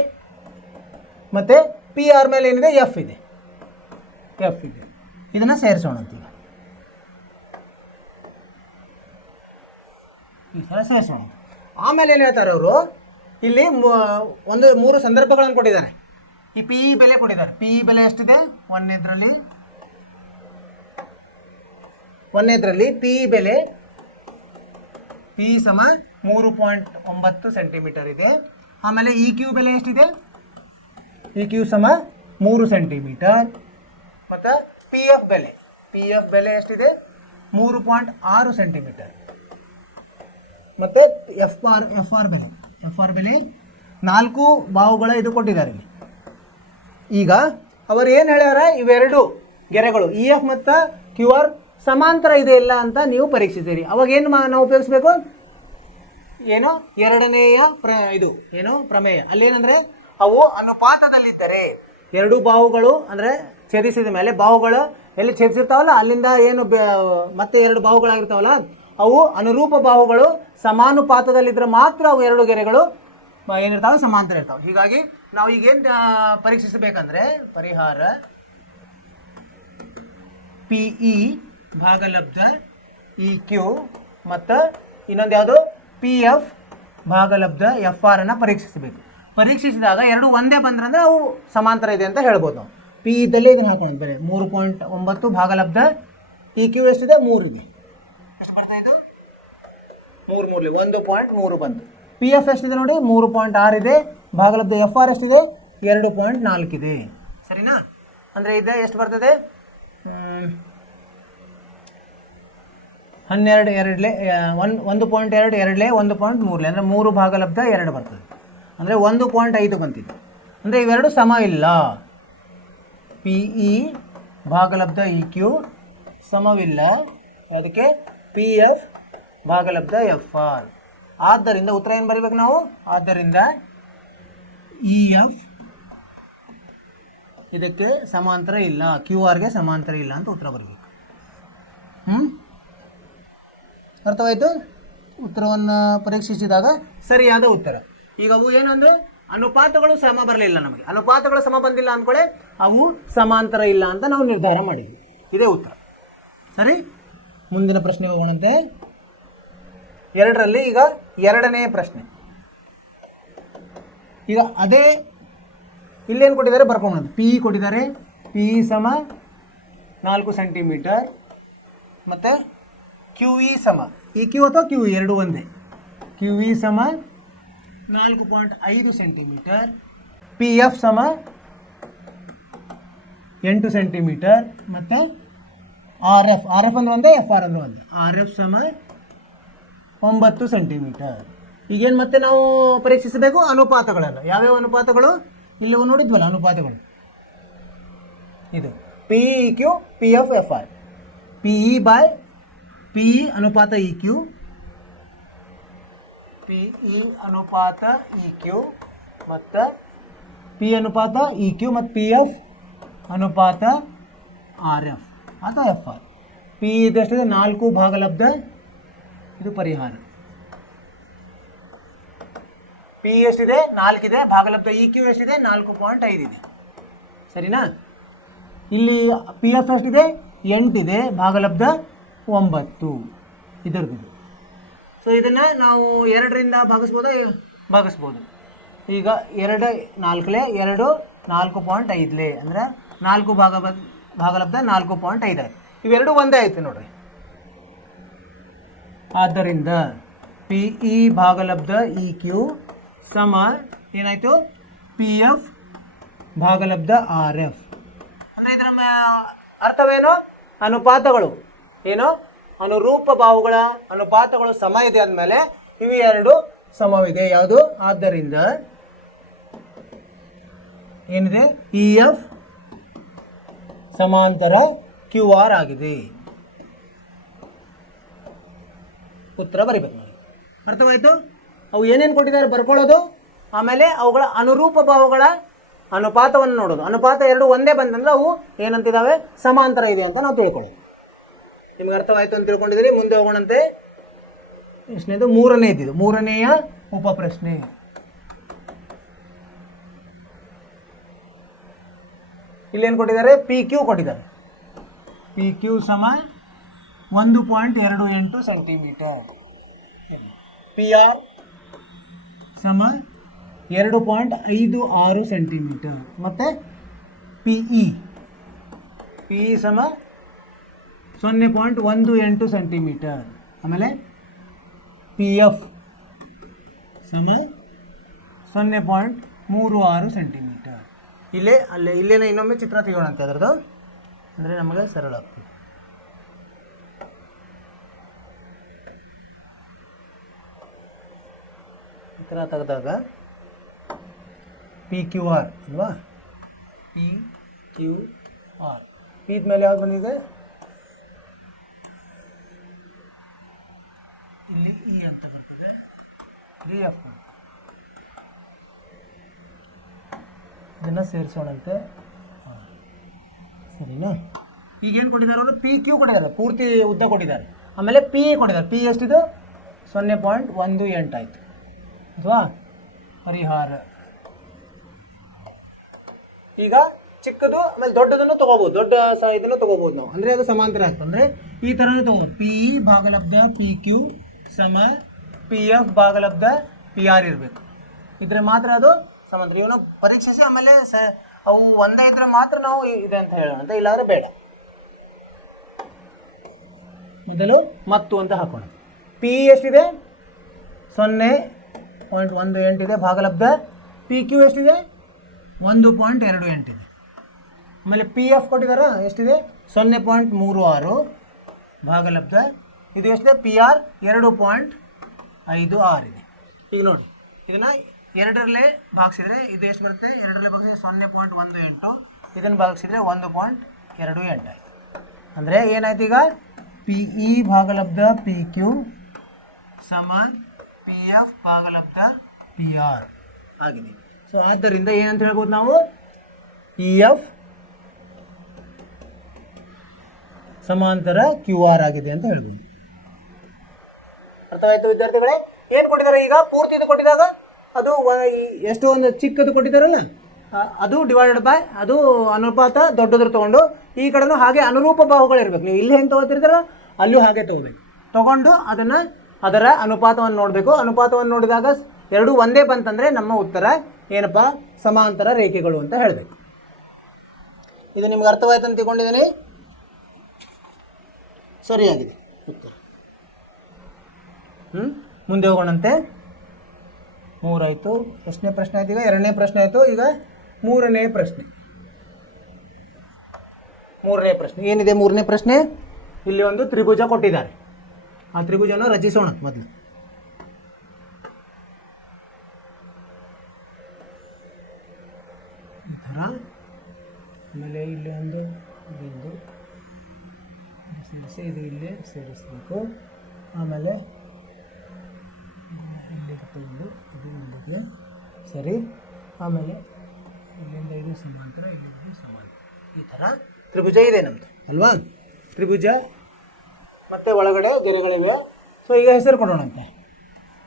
ಮತ್ತು ಪಿ ಆರ್ ಮೇಲೆ ಏನಿದೆ? ಎಫ್ ಇದೆ. ಇದನ್ನು ಸೇರಿಸೋಣ ಅಂತೀಗ. ಈ ಥರ ಸೇರಿಸೋಣ. ಆಮೇಲೆ ಏನು ಹೇಳ್ತಾರೆ ಅವರು? ಇಲ್ಲಿ 3 ಸಂದರ್ಭಗಳನ್ನು ಕೊಟ್ಟಿದ್ದಾರೆ. ಈ ಪಿ ಇ ಬೆಲೆ ಕೊಟ್ಟಿದ್ದಾರೆ. ಪಿ ಇ ಬೆಲೆ ಎಷ್ಟಿದೆ? ಒಂದನೇದ್ರಲ್ಲಿ ಪಿ ಇ ಬೆಲೆ ಪಿ ಸಮ 3.9 ಸೆಂಟಿಮೀಟರ್ ಇದೆ. ಆಮೇಲೆ ಇ ಕ್ಯೂ ಬೆಲೆ ಎಷ್ಟಿದೆ? ಇ ಕ್ಯೂ ಸಮ 3 ಸೆಂಟಿಮೀಟರ್. ಮತ್ತು ಪಿ ಎಫ್ ಬೆಲೆ ಎಷ್ಟಿದೆ? 3.6 ಸೆಂಟಿಮೀಟರ್. ಮತ್ತು ಎಫ್ ಆರ್ ಬೆಲೆ 4 ಬಾಹುಗಳ ಇದು ಕೊಟ್ಟಿದ್ದಾರೆ ಇಲ್ಲಿ. ಈಗ ಅವರು ಏನು ಹೇಳ್ಯಾರ? ಇವೆರಡು ಗೆರೆಗಳು ಇ ಎಫ್ ಮತ್ತು ಕ್ಯೂ ಆರ್ ಸಮಾಂತರ ಇದೆ ಇಲ್ಲ ಅಂತ ನೀವು ಪರೀಕ್ಷಿಸಿರಿ. ಅವಾಗ ಏನು ನಾವು ಉಪಯೋಗಿಸ್ಬೇಕು? ಏನೋ ಎರಡನೆಯ ಪ್ರಮೇಯ. ಅಲ್ಲೇನಂದರೆ ಅವು ಅನುಪಾತದಲ್ಲಿದ್ದರೆ ಎರಡು ಬಾಹುಗಳು ಅಂದರೆ ಛೇದಿಸಿದ ಮೇಲೆ ಬಾಹುಗಳು ಎಲ್ಲಿ ಛೇದಿಸಿರ್ತಾವಲ್ಲ ಅಲ್ಲಿಂದ ಏನು ಮತ್ತೆ ಎರಡು ಬಾಹುಗಳಾಗಿರ್ತಾವಲ್ಲ ಅವು ಅನುರೂಪ ಬಾಹುಗಳು ಸಮಾನುಪಾತದಲ್ಲಿದ್ದರೆ ಮಾತ್ರ ಅವು ಎರಡು ಗೆರೆಗಳು ಏನಿರ್ತಾವೆ? ಸಮಾಂತರ ಇರ್ತಾವೆ. ಹೀಗಾಗಿ ನಾವು ಈಗೇನು ಪರೀಕ್ಷಿಸಬೇಕಂದ್ರೆ ಪರಿಹಾರ ಪಿ ಇ ಭಾಗಲಬ್ಧ ಇ ಕ್ಯೂ ಮತ್ತು ಇನ್ನೊಂದು ಯಾವುದು ಪಿ ಎಫ್ ಭಾಗಲಬ್ಧ ಎಫ್ ಆರ್ ಅನ್ನು ಪರೀಕ್ಷಿಸಬೇಕು. ಪರೀಕ್ಷಿಸಿದಾಗ ಎರಡು ಒಂದೇ ಬಂದ್ರಂದ್ರೆ ಅವು ಸಮಾಂತರ ಇದೆ ಅಂತ ಹೇಳ್ಬೋದು ನಾವು. ಪಿ ಇದ್ದಲ್ಲಿ ಇದನ್ನು ಹಾಕೊಂಡು ಬೇರೆ 3.9 ಭಾಗಲಬ್ಧ ಇ ಕ್ಯೂ ಎಷ್ಟಿದೆ? 3 ಇದೆ. ಎಷ್ಟು ಬರ್ತಾ ಇದು? 3 1.3 ಬಂತು. ಪಿ ಎಫ್ ಎಷ್ಟಿದೆ ನೋಡಿ? 3.6 ಇದೆ. ಭಾಗಲಬ್ಧ ಎಫ್ ಆರ್ ಎಷ್ಟಿದೆ? 2.4 ಇದೆ. ಸರಿನಾ? ಅಂದರೆ ಇದು ಎಷ್ಟು ಬರ್ತದೆ? 12 ಎರಡಲೆ 1.2 ಎರಡಲೆ 1.3 ಅಂದರೆ 3 ಭಾಗಲಬ್ಧ 2 ಬರ್ತದೆ. ಅಂದರೆ 1.5 ಬಂತಿದೆ. ಅಂದರೆ ಇವೆರಡು ಸಮ ಇಲ್ಲ. ಪಿ ಇ ಭಾಗಲಬ್ಧ ಇ ಕ್ಯೂ ಸಮವಿಲ್ಲ. ಅದಕ್ಕೆ ಪಿ ಎಫ್ ಭಾಗಲಬ್ಧ ಎಫ್ ಆರ್. ಆದ್ದರಿಂದ ಉತ್ತರ ಏನು ಬರೀಬೇಕು ನಾವು? ಆದ್ದರಿಂದ ಇ ಎಫ್ ಇದಕ್ಕೆ ಸಮಾಂತರ ಇಲ್ಲ, ಕ್ಯೂ ಆರ್ಗೆ ಸಮಾಂತರ ಇಲ್ಲ ಅಂತ ಉತ್ತರ ಬರಬೇಕು. ಅರ್ಥವಾಯಿತು? ಉತ್ತರವನ್ನು ಪರೀಕ್ಷಿಸಿದಾಗ ಸರಿಯಾದ ಉತ್ತರ. ಈಗ ಅವು ಏನಂದರೆ ಅನುಪಾತಗಳು ಸಮ ಬರಲಿಲ್ಲ. ನಮಗೆ ಅನುಪಾತಗಳು ಸಮ ಬಂದಿಲ್ಲ ಅಂದ್ಕೊಳ್ಳೆ ಅವು ಸಮಾಂತರ ಇಲ್ಲ ಅಂತ ನಾವು ನಿರ್ಧಾರ ಮಾಡಿದ್ವಿ. ಇದೇ ಉತ್ತರ. ಸರಿ, ಮುಂದಿನ ಪ್ರಶ್ನೆ ಹೋಗೋಣಂತೆ. 2ರಲ್ಲಿ ಈಗ ಎರಡನೇ ಪ್ರಶ್ನೆ. ಈಗ ಅದೇ ಇಲ್ಲೇನು ಕೊಟ್ಟಿದ್ದಾರೆ ಬರ್ಕೊಂಬಂದು ಪಿ ಕೊಟ್ಟಿದ್ದಾರೆ. ಪಿ ಸಮ 4 ಸೆಂಟಿಮೀಟರ್ ಮತ್ತು ಕ್ಯೂ ಇ ಸಮ ಇ ಕ್ಯೂ ಅಥವಾ ಕ್ಯೂ ಇ ಎರಡು ಒಂದೇ. ಕ್ಯೂ ಇ ಸಮ 4.5 ಸೆಂಟಿಮೀಟರ್. ಪಿ ಎಫ್ ಸಮ 8 ಸೆಂಟಿಮೀಟರ್ ಮತ್ತು ಆರ್ ಎಫ್ ಅಂದ್ರೆ ಒಂದೇ, ಎಫ್ ಆರ್ ಅಂದ್ರೆ ಒಂದೇ. ಆರ್ ಎಫ್ ಸಮ 9 ಸೆಂಟಿಮೀಟರ್. ಈಗೇನು ಮತ್ತೆ ನಾವು ಪರೀಕ್ಷಿಸಬೇಕು? ಅನುಪಾತಗಳನ್ನು. ಯಾವ್ಯಾವ ಅನುಪಾತಗಳು? ಇಲ್ಲಿ ನೋಡಿದ್ವಲ್ಲ ಅನುಪಾತಗಳು. ಇದು P E Q P F F R. P E by P E ಅನುಪಾತ ಇ ಕ್ಯೂ, ಪಿ ಇ ಅನುಪಾತ ಇ ಕ್ಯೂ ಮತ್ತು ಪಿ ಅನುಪಾತ ಇ ಕ್ಯೂ ಮತ್ತು ಪಿ ಎಫ್ ಅನುಪಾತ ಆರ್ ಎಫ್ ಅಥವಾ ಎಫ್ ಆರ್. ಪಿ ಇದೆಷ್ಟಿದೆ? 4 ಭಾಗಲಬ್ಧ. ಇದು ಪರಿಹಾರ. ಪಿ ಎಷ್ಟಿದೆ? 4 ಇದೆ. ಭಾಗಲಬ್ಧ ಇ ಕ್ಯೂ ಎಷ್ಟಿದೆ? 4.5 ಇದೆ. ಸರಿನಾ? ಇಲ್ಲಿ ಪಿ ಎಫ್ ಎಷ್ಟಿದೆ? 8 ಇದೆ. ಭಾಗಲಬ್ಧ 9 ಇದರದ್ದು. ಸೊ ಇದನ್ನು ನಾವು 2ರಿಂದ ಭಾಗಿಸ್ಬೋದು. ಈಗ 2 4 2 4.5 ಅಂದರೆ 4 ಭಾಗಲಬ್ಧ 4.5 ಆಯಿತು. ಇವೆರಡು ಒಂದೇ ಆಯಿತು ನೋಡ್ರಿ. ಆದ್ದರಿಂದ ಪಿ ಇ ಭಾಗಲಬ್ಧ ಇ ಕ್ಯೂ ಸಮ ಏನಾಯಿತು? ಪಿ ಎಫ್ ಭಾಗಲಬ್ಧ ಆರ್ ಎಫ್. ಅಂದರೆ ಇದರ ಅರ್ಥವೇನು? ಅನುಪಾತಗಳು ಏನು? ಅನುರೂಪ ಬಾಹುಗಳ ಅನುಪಾತಗಳು ಸಮ ಇದೆ ಅಂದಮೇಲೆ ಇವು ಎರಡು ಸಮವಿದೆ. ಯಾವುದು? ಆದ್ದರಿಂದ ಏನಿದೆ? ಇ ಎಫ್ ಸಮಾಂತರ ಕ್ಯೂ ಆರ್ ಆಗಿದೆ. ಉತ್ತರ ಬರಿಬೇಕು ನೋಡಿ. ಅರ್ಥವಾಯಿತು? ಅವು ಏನೇನು ಕೊಟ್ಟಿದ್ದಾರೆ ಬರ್ಕೊಳ್ಳೋದು, ಆಮೇಲೆ ಅವುಗಳ ಅನುರೂಪ ಬಾಹುಗಳ ಅನುಪಾತವನ್ನು ನೋಡೋದು. ಅನುಪಾತ ಎರಡು ಒಂದೇ ಬಂದಂದ್ರೆ ಅವು ಏನಂತಿದ್ದಾವೆ? ಸಮಾಂತರ ಇದೆ ಅಂತ ನಾವು ತಿಳ್ಕೊಳ್ಳೋದು. ನಿಮ್ಗೆ ಅರ್ಥವಾಯಿತು ಅಂತ ತಿಳ್ಕೊಂಡಿದ್ದೀರಿ. ಮುಂದೆ ಹೋಗೋಣಂತೆ. ಎಷ್ಟನೇದು? ಮೂರನೆಯ ಉಪಪ್ರಶ್ನೆ. ಇಲ್ಲೇನು ಕೊಟ್ಟಿದ್ದಾರೆ? ಪಿ ಕ್ಯೂ ಕೊಟ್ಟಿದ್ದಾರೆ. ಪಿ ಕ್ಯೂ ಸಮ 1.28 ಸೆಂಟಿಮೀಟರ್. ಪಿ ಆರ್ ಸಮ 2.56 ಸೆಂಟಿಮೀಟರ್. ಮತ್ತು ಪಿ ಇ ಸಮ 0.18 ಸೆಂಟಿಮೀಟರ್. ಆಮೇಲೆ ಪಿ ಎಫ್ ಸಮ 0.36 ಸೆಂಟಿಮೀಟರ್. ಇಲ್ಲೇನ ಇನ್ನೊಮ್ಮೆ ಚಿತ್ರ ತೆಗೋಣಂತೆ ಅದರದ್ದು, ಅಂದರೆ ನಮಗೆ ಸರಳ ಆಗ್ತದೆ. ಈ ಥರ ತೆಗೆದಾಗ ಪಿ ಕ್ಯೂ ಆರ್ ಅಲ್ವಾ, ಪಿ ಕ್ಯೂ ಆರ್. ಪಿ ಮೇಲೆ ಯಾವ್ದು ಬಂದಿದೆ, ಇಲ್ಲಿ ಇ ಅಂತ ಬರ್ತದೆ, ಡಿ ಎಫ್. ಇದನ್ನು ಸೇರಿಸೋಣಂತೆ, ಸರಿನಾ? ಈಗೇನು ಕೊಟ್ಟಿದ್ದಾರೆ ಅವರು, ಪಿ ಕ್ಯೂ ಕೊಟ್ಟಿದ್ದಾರೆ, ಪೂರ್ತಿ ಉದ್ದ ಕೊಟ್ಟಿದ್ದಾರೆ. ಆಮೇಲೆ ಪಿ ಕೊಟ್ಟಿದ್ದಾರೆ. ಪಿ ಎಷ್ಟಿದು 0.18 ಆಯಿತು ಅಥವಾ ಪರಿಹಾರ. ಈಗ ಚಿಕ್ಕದು ಆಮೇಲೆ ದೊಡ್ಡದನ್ನು ತೊಗೋಬೋದು, ದೊಡ್ಡ ಇದನ್ನು ತೊಗೋಬೋದು ನಾವು, ಅಂದರೆ ಅದು ಸಮಾಂತರ ಆಗ್ತದೆ. ಅಂದರೆ ಈ ಥರನೇ ತೊಗೋ, ಪಿ ಇ ಭಾಗಲಬ್ಧ ಪಿ ಕ್ಯೂ ಸಮ ಪಿ ಎಫ್ ಭಾಗಲಬ್ಧ ಪಿ ಆರ್ ಇರಬೇಕು. ಇದ್ರೆ ಮಾತ್ರ ಅದು ಸಮಾಂತರ. ಇವನು ಪರೀಕ್ಷಿಸಿ ಆಮೇಲೆ ಅವು ಒಂದೇ ಇದ್ರೆ ಮಾತ್ರ ನಾವು ಇದೆ ಅಂತ ಹೇಳೋಣ ಅಂತ, ಇಲ್ಲಾಂದ್ರೆ ಬೇಡ. ಮೊದಲು ಮತ್ತು ಅಂತ ಹಾಕೋಣ. ಪಿ ಎಷ್ಟಿದೆ, 0.18 ಇದೆ ಭಾಗಲಬ್ಧ. ಪಿ ಕ್ಯೂ ಎಷ್ಟಿದೆ, 1.28 ಇದೆ. ಆಮೇಲೆ ಪಿ ಎಫ್ ಕೊಟ್ಟಿದ್ದಾರೆ ಎಷ್ಟಿದೆ, 0.36 ಭಾಗಲಬ್ಧ. ಇದು ಎಷ್ಟಿದೆ, ಪಿ ಆರ್ 2.56 ಇದೆ. ಈಗ ನೋಡಿ, ಇದನ್ನು 2ರಲ್ಲೇ ಭಾಗಿಸಿದ್ರೆ ಇದು ಎಷ್ಟು ಬರುತ್ತೆ, 2ರಲ್ಲೇ ಭಾಗಿಸಿದ್ರೆ 0.18, ಇದನ್ನು ಭಾಗಿಸಿದ್ರೆ 1.28 ಆಯಿತು. ಅಂದರೆ ಏನಾಯ್ತು, ಈಗ ಪಿ ಇ ಭಾಗಲಬ್ಧ ಪಿ ಕ್ಯೂ ಸಮ ಪಿ ಎಫ್ ಭಾಗಲಬ್ಧ ಪಿ ಆರ್ ಆಗಿದೆ. ಸೊ ಆದ್ದರಿಂದ ಏನಂತ ಹೇಳ್ಬೋದು ನಾವು, ಇ ಎಫ್ ಸಮಾಂತರ ಕ್ಯೂ ಆರ್ ಆಗಿದೆ ಅಂತ ಹೇಳ್ಬೋದು. ಅರ್ಥವಾಯ್ತು ವಿದ್ಯಾರ್ಥಿಗಳೇ? ಏನು ಕೊಟ್ಟಿದ್ದಾರೆ ಈಗ, ಪೂರ್ತಿ ಇದು ಕೊಟ್ಟಿದಾಗ ಅದು ಎಷ್ಟು ಒಂದು ಚಿಕ್ಕದು ಕೊಟ್ಟಿದ್ದಾರಲ್ಲ, ಅದು ಡಿವೈಡೆಡ್ ಬೈ ಅದು ಅನುಪಾತ ದೊಡ್ಡದ್ರ ತೊಗೊಂಡು, ಈ ಕಡೆನೂ ಹಾಗೆ ಅನುರೂಪ ಬಾಹುಗಳಿರ್ಬೇಕು. ನೀವು ಇಲ್ಲಿ ಹೆಂಗೆ ತೊಗೊಳ್ತಿರ್ತಾರ ಅಲ್ಲೂ ಹಾಗೆ ತೊಗೋಬೇಕು. ತೊಗೊಂಡು ಅದರ ಅನುಪಾತವನ್ನು ನೋಡಬೇಕು. ಅನುಪಾತವನ್ನು ನೋಡಿದಾಗ ಎರಡೂ ಒಂದೇ ಬಂತಂದರೆ ನಮ್ಮ ಉತ್ತರ ಏನಪ್ಪ, ಸಮಾಂತರ ರೇಖೆಗಳು ಅಂತ ಹೇಳಬೇಕು. ಇದು ನಿಮ್ಗೆ ಅರ್ಥವಾಯ್ತು ಅಂತ ತಿಳ್ಕೊಂಡಿದ್ದೀನಿ. ಸರಿಯಾಗಿದೆ ಉತ್ತರ. ಮುಂದೆ ಹೋಗೋಣಂತೆ. 3 ಆಯಿತು. ಎಷ್ಟನೇ ಪ್ರಶ್ನೆ ಆಯ್ತು, ಈಗ 2ನೇ ಪ್ರಶ್ನೆ ಆಯಿತು. ಈಗ 3ನೇ ಪ್ರಶ್ನೆ. 3ನೇ ಪ್ರಶ್ನೆ ಏನಿದೆ, 3ನೇ ಪ್ರಶ್ನೆ, ಇಲ್ಲಿ ಒಂದು ತ್ರಿಭುಜ ಕೊಟ್ಟಿದ್ದಾರೆ. ಆ ತ್ರಿಭುಜನ ರಚಿಸೋಣ ಮೊದಲು. ಈ ಥರ. ಆಮೇಲೆ ಇಲ್ಲಿ ಒಂದು ಬಿಂದು ಸೇರಿಸಿ, ಇದು ಇಲ್ಲಿ ಸೇರಿಸಬೇಕು. ಆಮೇಲೆ ಇಲ್ಲಿಗೆ ತಗೊಂಡು ಇದು ಇಲ್ಲಿಗೆ ಸರಿ. ಆಮೇಲೆ ಇಲ್ಲಿಂದ ಇದು ಸಮಾಂತರ, ಇಲ್ಲಿಂದ ಸಮಾಂತರ. ಈ ಥರ ತ್ರಿಭುಜ ಇದೆ ನಮ್ಮದು ಅಲ್ವಾ. ತ್ರಿಭುಜ ಮತ್ತು ಒಳಗಡೆ ಗೆರೆಗಳಿವೆ. ಸೊ ಈಗ ಹೆಸರು ಕೊಡೋಣಂತೆ.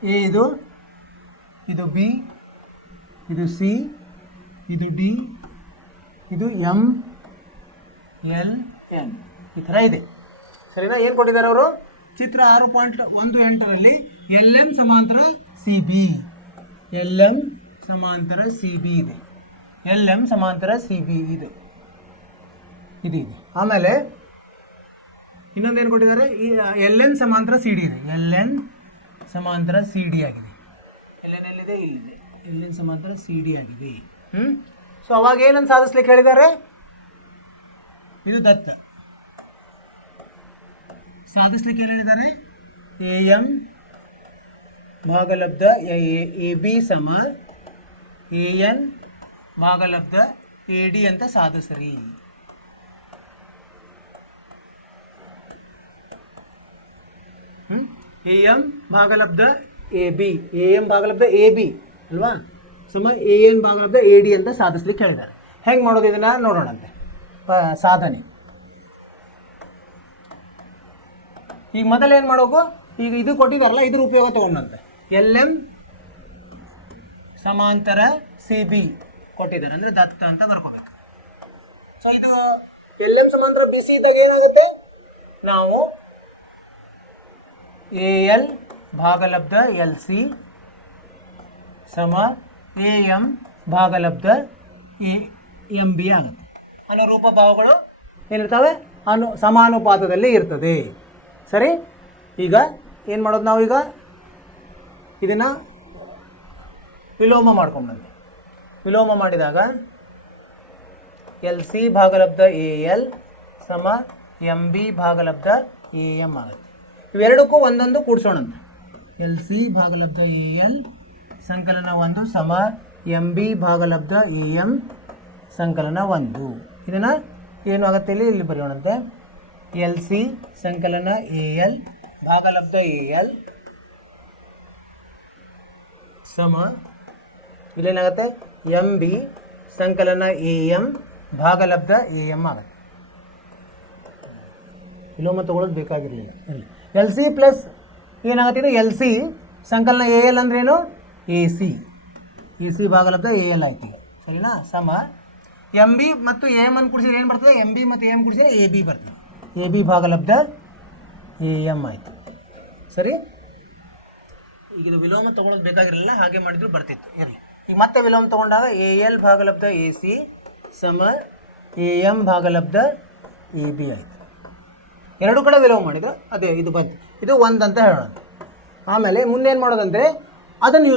ಎ ಇದು ಬಿ, ಇದು ಸಿ, ಇದು ಡಿ, ಇದು ಎಮ್, ಎಲ್, ಎನ್. ಈ ಥರ ಇದೆ. ಸರಿನಾ? ಏನು ಕೊಟ್ಟಿದ್ದಾರೆ ಅವರು, ಚಿತ್ರ 6.18ರಲ್ಲಿ ಎಲ್ ಎಮ್ ಸಮಾಂತರ ಸಿ ಬಿ, ಎಲ್ ಎಮ್ ಸಮಾಂತರ ಸಿ ಬಿ ಇದೆ. ಎಲ್ ಎಮ್ ಸಮಾಂತರ ಸಿ ಬಿ ಇದೆ, ಇದು ಇದೆ. ಆಮೇಲೆ ಇನ್ನೊಂದೇನು ಕೊಟ್ಟಿದ್ದಾರೆ, ಈ ಎಲ್ ಎನ್ ಸಮಾಂತರ ಸಿ ಡಿ ಇದೆ. ಎಲ್ ಎನ್ ಸಮಾಂತರ ಸಿ ಡಿ ಆಗಿದೆ. ಎಲ್ ಎನ್ ಎಲ್ಲಿದೆ, ಇಲ್ಲಿದೆ. ಎಲ್ ಎನ್ ಸಮಾಂತರ ಸಿ ಡಿ ಆಗಿದೆ. ಸೊ ಅವಾಗ ಏನನ್ನು ಸಾಧಿಸ್ಲಿಕ್ಕೆ ಹೇಳಿದ್ದಾರೆ, ಇದು ದತ್ತ. ಸಾಧಿಸ್ಲಿಕ್ಕೆ ಏನು ಹೇಳಿದ್ದಾರೆ, ಎ ಎಮ್ ಭಾಗಲಬ್ಧ ಎ ಬಿ ಸಮ ಎ ಎನ್ ಭಾಗಲಬ್ಧ ಎ ಡಿ ಅಂತ ಸಾಧಿಸ್ರಿ. ಎ ಎಮ್ ಭಾಗಲಬ್ಧ ಎ ಬಿ, ಎ ಎಮ್ ಭಾಗಲಬ್ಧ ಎ ಬಿ ಅಲ್ವಾ, ಸಮ ಎ ಎನ್ ಭಾಗಲಬ್ಧ ಎ ಡಿ ಅಂತ ಸಾಧಿಸ್ಲಿಕ್ಕೆ ಹೇಳಿದ್ದಾರೆ. ಹೆಂಗೆ ಮಾಡೋದು ಇದನ್ನು ನೋಡೋಣಂತೆ. ಸಾಧನೆ ಈಗ ಮೊದಲು ಏನು ಮಾಡಬೇಕು, ಈಗ ಇದು ಕೊಟ್ಟಿದ್ದಾರಲ್ಲ ಇದ್ರ ಉಪಯೋಗ ತೊಗೊಂಡಂತೆ. ಎಲ್ ಎಮ್ ಸಮಾಂತರ ಸಿ ಬಿ ಕೊಟ್ಟಿದ್ದಾರೆ, ಅಂದರೆ ದತ್ತ ಅಂತ ಬರ್ಕೋಬೇಕು. ಸೊ ಇದು ಎಲ್ ಎಮ್ ಸಮಾಂತರ ಬಿ ಸಿ ಇದ್ದಾಗ ಏನಾಗುತ್ತೆ, ನಾವು ಎ ಎಲ್ ಭಾಗಲಬ್ಧ ಎಲ್ ಸಿ ಸಮ ಎ ಎಮ್ ಭಾಗಲಬ್ಧ ಎ ಎಮ್ ಬಿ ಆಗುತ್ತೆ. ಅನುರೂಪ ಭಾವಗಳು ಏನಿರ್ತವೆ ಸಮಾನುಪಾತದಲ್ಲಿ ಇರ್ತದೆ. ಸರಿ, ಈಗ ಏನು ಮಾಡೋದು ನಾವು ಈಗ ಇದನ್ನು ವಿಲೋಮ ಮಾಡ್ಕೊಂಡ್ಬಂದೆ. ವಿಲೋಮ ಮಾಡಿದಾಗ ಎಲ್ ಸಿ ಭಾಗಲಬ್ಧ ಎ ಎಲ್ ಸಮ ಎಮ್ ಬಿ ಭಾಗಲಬ್ಧ ಎ ಎಮ್ ಆಗುತ್ತೆ. ಇವೆರಡಕ್ಕೂ ಒಂದೊಂದು ಕೂಡಿಸೋಣಂತೆ. ಎಲ್ ಸಿ ಭಾಗಲಬ್ಧ ಎ ಎಲ್ ಸಂಕಲನ 1 ಸಮ ಎಮ್ ಬಿ ಭಾಗಲಬ್ಧ ಎ ಎಮ್ ಸಂಕಲನ 1. ಇದನ್ನು ಏನು ಆಗುತ್ತೆ ಇಲ್ಲಿ ಬರೆಯೋಣಂತೆ. ಎಲ್ ಸಿ ಸಂಕಲನ ಎ ಎಲ್ ಭಾಗಲಬ್ಧ ಎ ಎಲ್ ಸಮ ಇಲ್ಲೇನಾಗುತ್ತೆ ಎಮ್ ಬಿ ಸಂಕಲನ ಎ ಎಮ್ ಭಾಗಲಬ್ಧ ಎ ಎಮ್ ಆಗುತ್ತೆ. ವಿಲೋಮ ತಗೊಳ್ಳೋದು ಬೇಕಾಗಿರಲಿಲ್ಲ. ಎಲ್ ಸಿ ಪ್ಲಸ್ ಏನಾಗುತ್ತೆ ಇದು ಎಲ್ ಸಿ ಸಂಕಲನ ಎ ಎಲ್ ಅಂದ್ರೇನು ಎ ಸಿ ಭಾಗಲಬ್ಧ ಎ ಎಲ್ ಆಯ್ತು. ಸರಿನಾ? ಸಮ ಎಮ್ ಬಿ ಮತ್ತು ಎ ಎಮ್ ಅನ್ನು ಕೂಡಿಸಿದ್ರೆ ಏನು ಬರ್ತದೆ? ಎಮ್ ಬಿ ಮತ್ತು ಎ ಎಮ್ ಕೂಡಿಸಿದ್ರೆ ಎ ಬಿ ಬರ್ತದೆ. ಎ ಬಿ ಭಾಗಲಬ್ಧ ಎ ಎಮ್ ಆಯಿತು. ಸರಿ, ಈಗ ಇದು ವಿಲೋಮ ತೊಗೊಳೋದು ಬೇಕಾಗಿರಲಿಲ್ಲ, ಹಾಗೆ ಮಾಡಿದ್ರು ಬರ್ತಿತ್ತು. ಇರಲಿ, ಈಗ ಮತ್ತೆ ವಿಲೋಮ ತೊಗೊಂಡಾಗ ಎ ಎಲ್ ಭಾಗಲಬ್ಧ ಎ ಸಿ ಸಮ ಎ ಎಮ್ ಭಾಗಲಬ್ಧ ಎ ಬಿ ಆಯಿತು. ಎರಡು ಕಡೆ ವಿಲೋಮ ಮಾಡಿದ್ರು ಅದೇ ಇದು ಬಂತು. ಇದು ಒಂದು ಅಂತ ಹೇಳೋಣ. ಆಮೇಲೆ ಮುಂದೇನು ಮಾಡೋದಂದರೆ ಅದನ್ನು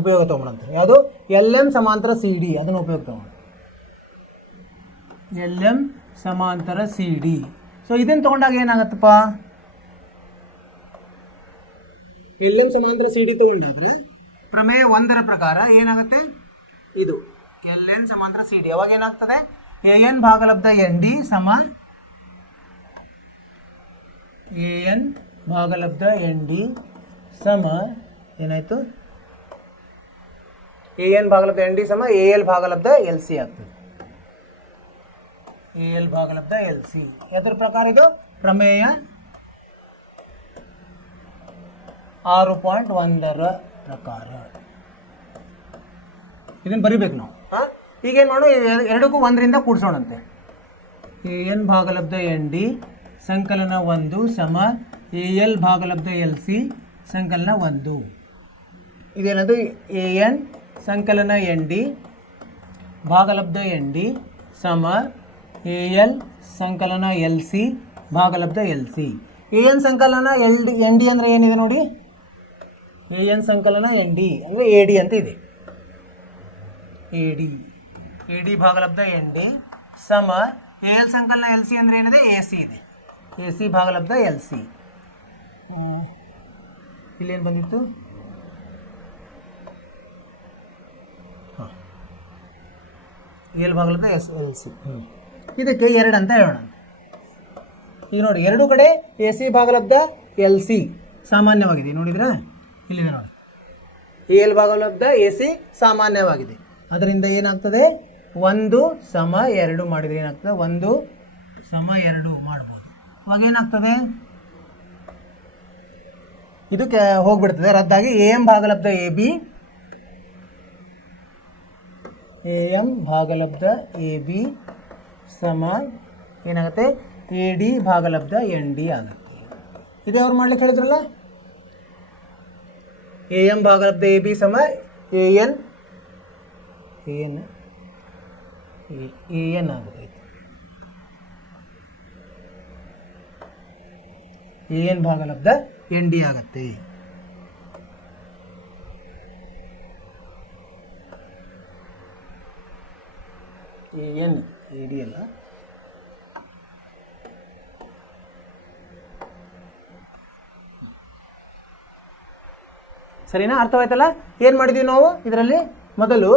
ಉಪಯೋಗ ತೊಗೊಳಂತ. ಯಾವುದು? ಎಲ್ ಎಮ್ ಸಮಾಂತರ ಸಿ ಡಿ, ಅದನ್ನು ಉಪಯೋಗ ತೊಗೊಳ್ಳೋಣ. ಎಲ್ ಎಮ್ ಸಮಾಂತರ ಸಿ ಡಿ. ಸೊ ಇದನ್ನು ತೊಗೊಂಡಾಗ ಏನಾಗತ್ತಪ್ಪ? ಎಲ್ ಎಮ್ ಸಮಾಂತರ ಸಿ ಡಿ ತೊಗೊಂಡಾದ್ರೆ ಪ್ರಮೇಯ 1ರ ಪ್ರಕಾರ ಏನಾಗುತ್ತೆ? ಇದು ಎಲ್ ಎನ್ ಸಮಾಂತರ ಸಿ ಡಿ. ಅವಾಗ ಏನಾಗ್ತದೆ? ಎ ಎನ್ ಭಾಗಲಬ್ಧ ಎನ್ ಡಿ ಸಮ ಎ ಎನ್ ಭಾಗಲಬ್ಧ ಎನ್ ಡಿ ಸಮ ಏನಾಯಿತು? ಎ ಎನ್ ಭಾಗಲಬ್ಧ ಎನ್ ಡಿ ಸಮ ಎ ಎಲ್ ಭಾಗಲಬ್ಧ ಎಲ್ ಸಿ ಆಗ್ತದೆ. ಎ ಎಲ್ ಭಾಗಲಬ್ಧ ಎಲ್ ಸಿ. ಎದ್ರ ಪ್ರಕಾರ ಇದು? ಪ್ರಮೇಯ 6.1ರ ಪ್ರಕಾರ. ಇದನ್ನು ಬರಿಬೇಕು ನಾವು. ಈಗೇನು ಮಾಡೋಣ? ಎರಡಕ್ಕೂ 1ರಿಂದ ಕೂಡಿಸೋಣಂತೆ. ಎ ಎನ್ ಭಾಗಲಬ್ಧ ಎನ್ ಡಿ ಸಂಕಲನ 1 ಸಮ ಎ ಎಲ್ ಭಾಗಲಬ್ಧ ಎಲ್ ಸಿ ಸಂಕಲನ 1. ಇದೇನದು? ಎ ಎನ್ ಸಂಕಲನ ಎನ್ ಡಿ ಭಾಗಲಬ್ಧ ಎನ್ ಡಿ ಸಮ ಎ ಎಲ್ ಸಂಕಲನ ಎಲ್ ಸಿ ಭಾಗಲಬ್ಧ ಎಲ್ ಸಿ. ಎ ಎನ್ ಸಂಕಲನ ಎನ್ ಡಿ ಅಂದರೆ ಏನಿದೆ ನೋಡಿ? ಎ ಎನ್ ಸಂಕಲನ ಎನ್ ಡಿ ಅಂದರೆ ಎ ಡಿ ಅಂತ ಇದೆ. ಎ ಡಿ ಭಾಗಲಬ್ಧ ಎನ್ ಡಿ ಸಮ ಎ ಎಲ್ ಸಂಕಲನ ಎಲ್ ಸಿ ಅಂದರೆ ಏನಿದೆ? ಎ ಸಿ ಇದೆ. ಎ ಸಿ ಭಾಗಲಬ್ಧ ಎಲ್ ಸಿ. ಇಲ್ಲೇನು ಬಂದಿತ್ತು? ಹಾಂ, ಎಲ್ ಭಾಗಲಬ್ಧ ಎಲ್ ಸಿ. ಇದಕ್ಕೆ 2 ಅಂತ ಹೇಳೋಣ. ಈಗ ನೋಡಿ, ಎರಡು ಕಡೆ ಎ ಸಿ ಭಾಗಲಬ್ಧ ಎಲ್ ಸಿ ಸಾಮಾನ್ಯವಾಗಿದೆ. ನೋಡಿದ್ರೆ ಇಲ್ಲಿದೆ ನೋಡಿ, ಎ ಎಲ್ ಭಾಗಲಬ್ಧ ಎ ಸಿ ಸಾಮಾನ್ಯವಾಗಿದೆ. ಅದರಿಂದ ಏನಾಗ್ತದೆ? 1 ಸಮ 2 ಮಾಡಿದರೆ ಏನಾಗ್ತದೆ? 1 ಸಮ 2 ಮಾಡ್ಬೋದು. ಅವಾಗ ಏನಾಗ್ತದೆ? ಇದಕ್ಕೆ ಹೋಗ್ಬಿಡ್ತದೆ ರದ್ದಾಗಿ. ಎ ಎಮ್ ಭಾಗಲಬ್ಧ ಎ ಬಿ, ಎ ಎಮ್ ಭಾಗಲಬ್ಧ ಎ ಬಿ ಸಮ ಏನಾಗುತ್ತೆ? ಎ ಡಿ ಭಾಗಲಬ್ಧ ಎನ್ ಡಿ ಆಗುತ್ತೆ. ಇದೇ ಅವ್ರು ಮಾಡ್ಲಿಕ್ಕೆ ಹೇಳಿದ್ರಲ್ಲ, ಎ ಎಮ್ ಭಾಗಲಬ್ಧ ಎ ಬಿ ಸಮ ಎ ಎನ್ ಆಗುತ್ತೆ. ಎ ಎನ್ ಭಾಗಲಬ್ಧ ಎನ್ ಡಿ ಆಗುತ್ತೆ. ಎ ಎನ್ ಎ ಡಿ ಅಲ್ಲ. ಸರಿನಾ? ಅರ್ಥವಾಯ್ತಲ್ಲ? ಏನು ಮಾಡಿದ್ದೀವಿ ನಾವು ಇದರಲ್ಲಿ? ಮೊದಲು